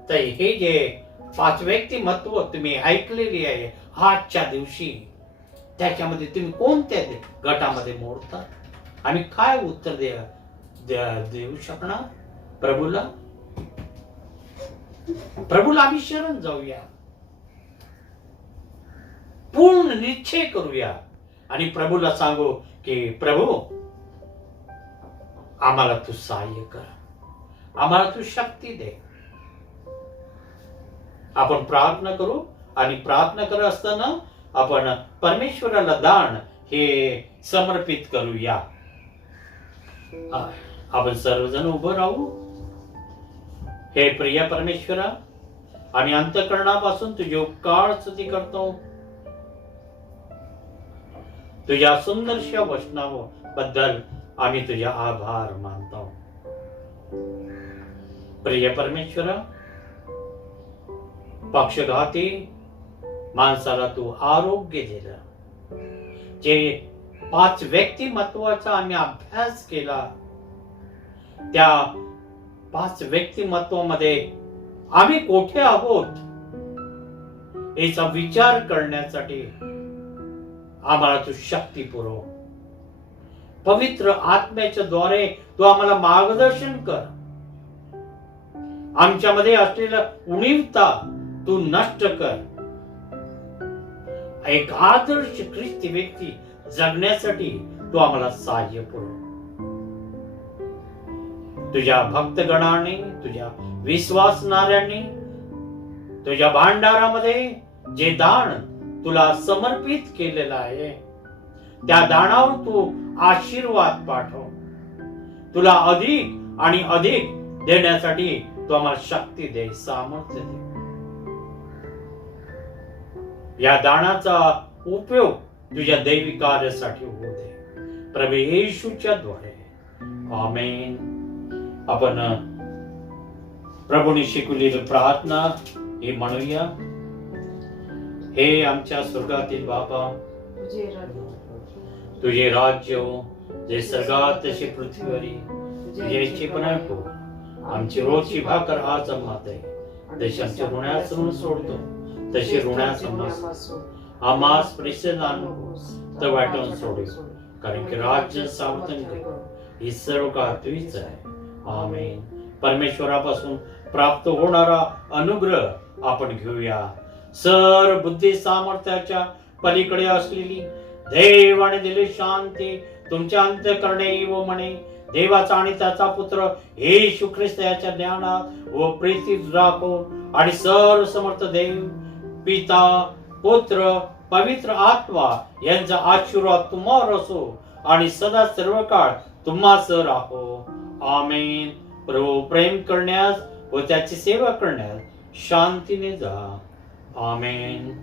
तर हे जे 5 व्यक्तिमत्व तुम्ही ऐकलेली आहे आजच्या दिवशी, त्याच्यामध्ये तुम्ही कोणत्या गटामध्ये मोडता? आम्ही काय उत्तर देऊ शकणार प्रभूला? प्रभूला आम्ही शरण जाऊया, पूर्ण निश्चय करूया आणि प्रभूला सांगू की प्रभू आम्हाला तू सहाय्य कर, आम्हाला तू शक्ती दे. आपण प्रार्थना करू आणि प्रार्थना करत असताना आपण परमेश्वराला दान हे समर्पित करूया. आपण सर्वजण उभं राहू. हे प्रिय परमेश्वरा, आणि अंतःकरणापासून तुझे उपकार स्तुती करतो. तुझ्या सुंदरशा वचनाबद्दल आम्ही तुझे आभार मानतो. प्रिय परमेश्वरा, पक्षघाती माणसाला तू आरोग्य दिलं. जे 5 व्यक्तिमत्वाचा आम्ही अभ्यास केला, त्या 5 व्यक्तिमत्वामध्ये आम्ही कोठे आहोत याचा विचार करण्यासाठी आम्हाला तू शक्ती पुरव. पवित्र आत्म्याच्या द्वारे तू आम्हाला मार्गदर्शन कर. आमच्यामध्ये असलेला उणीवता तू नष्ट कर. एक आदर्श ख्रिस्ती व्यक्ती जगण्यासाठी तू आम्हाला सहाय्य पुरव. तुझ्या भक्तगणाने, तुझ्या विश्वासणाऱ्यांनी तुझ्या भांडारामध्ये जे दान तुला समर्पित केलेलं आहे, त्या दानावर तू आशीर्वाद पाठव. तुला अधिक आणि अधिक देण्यासाठी तू आम्हाला शक्ती दे, सामर्थ्य दे. या दानाचा उपयोग तुझ्या दैवी कार्यासाठी होऊ दे, प्रभू येशूच्या द्वारे. आमेन. आपण प्रभूने शिकवलेली प्रार्थना ही म्हणूया. हे आमच्या स्वर्गातील बाबा, तुझे राज्य हो, जे स्वर्गात तसे पृथ्वीवरी तुझ्याची पण हो. आमची रोजची भाकर आज आम्हाला दे, जशी आमच्या ऋणास ऋण सोडतो तशी ऋणास आम्हास प्रेषण तर वाटून सोडू, कारण की राज्य सावधान ही सर्व का तुझीच आहे. आमेन. परमेश्वरापासून प्राप्त होणारा अनुग्रह आपण घेऊया. सर्व बुद्धी सामर्थ्याच्या पलीकडे असलेली देवाने दिली शांती तुमच्या अंतःकरणे येवो म्हणे. देवाचा आणि त्याचा पुत्र येशू ख्रिस्त याच्या ज्ञानात व प्रीतीत राखो, आणि सर्व समर्थ देव पिता, पुत्र, पवित्र आत्मा यांचा आशीर्वाद तुम्हावर असो आणि सदा सर्व काळ तुम्हास राहो. आमेन. प्रभू प्रेम करण्यास व त्याची सेवा करण्यास शांतीने जा. आमेन.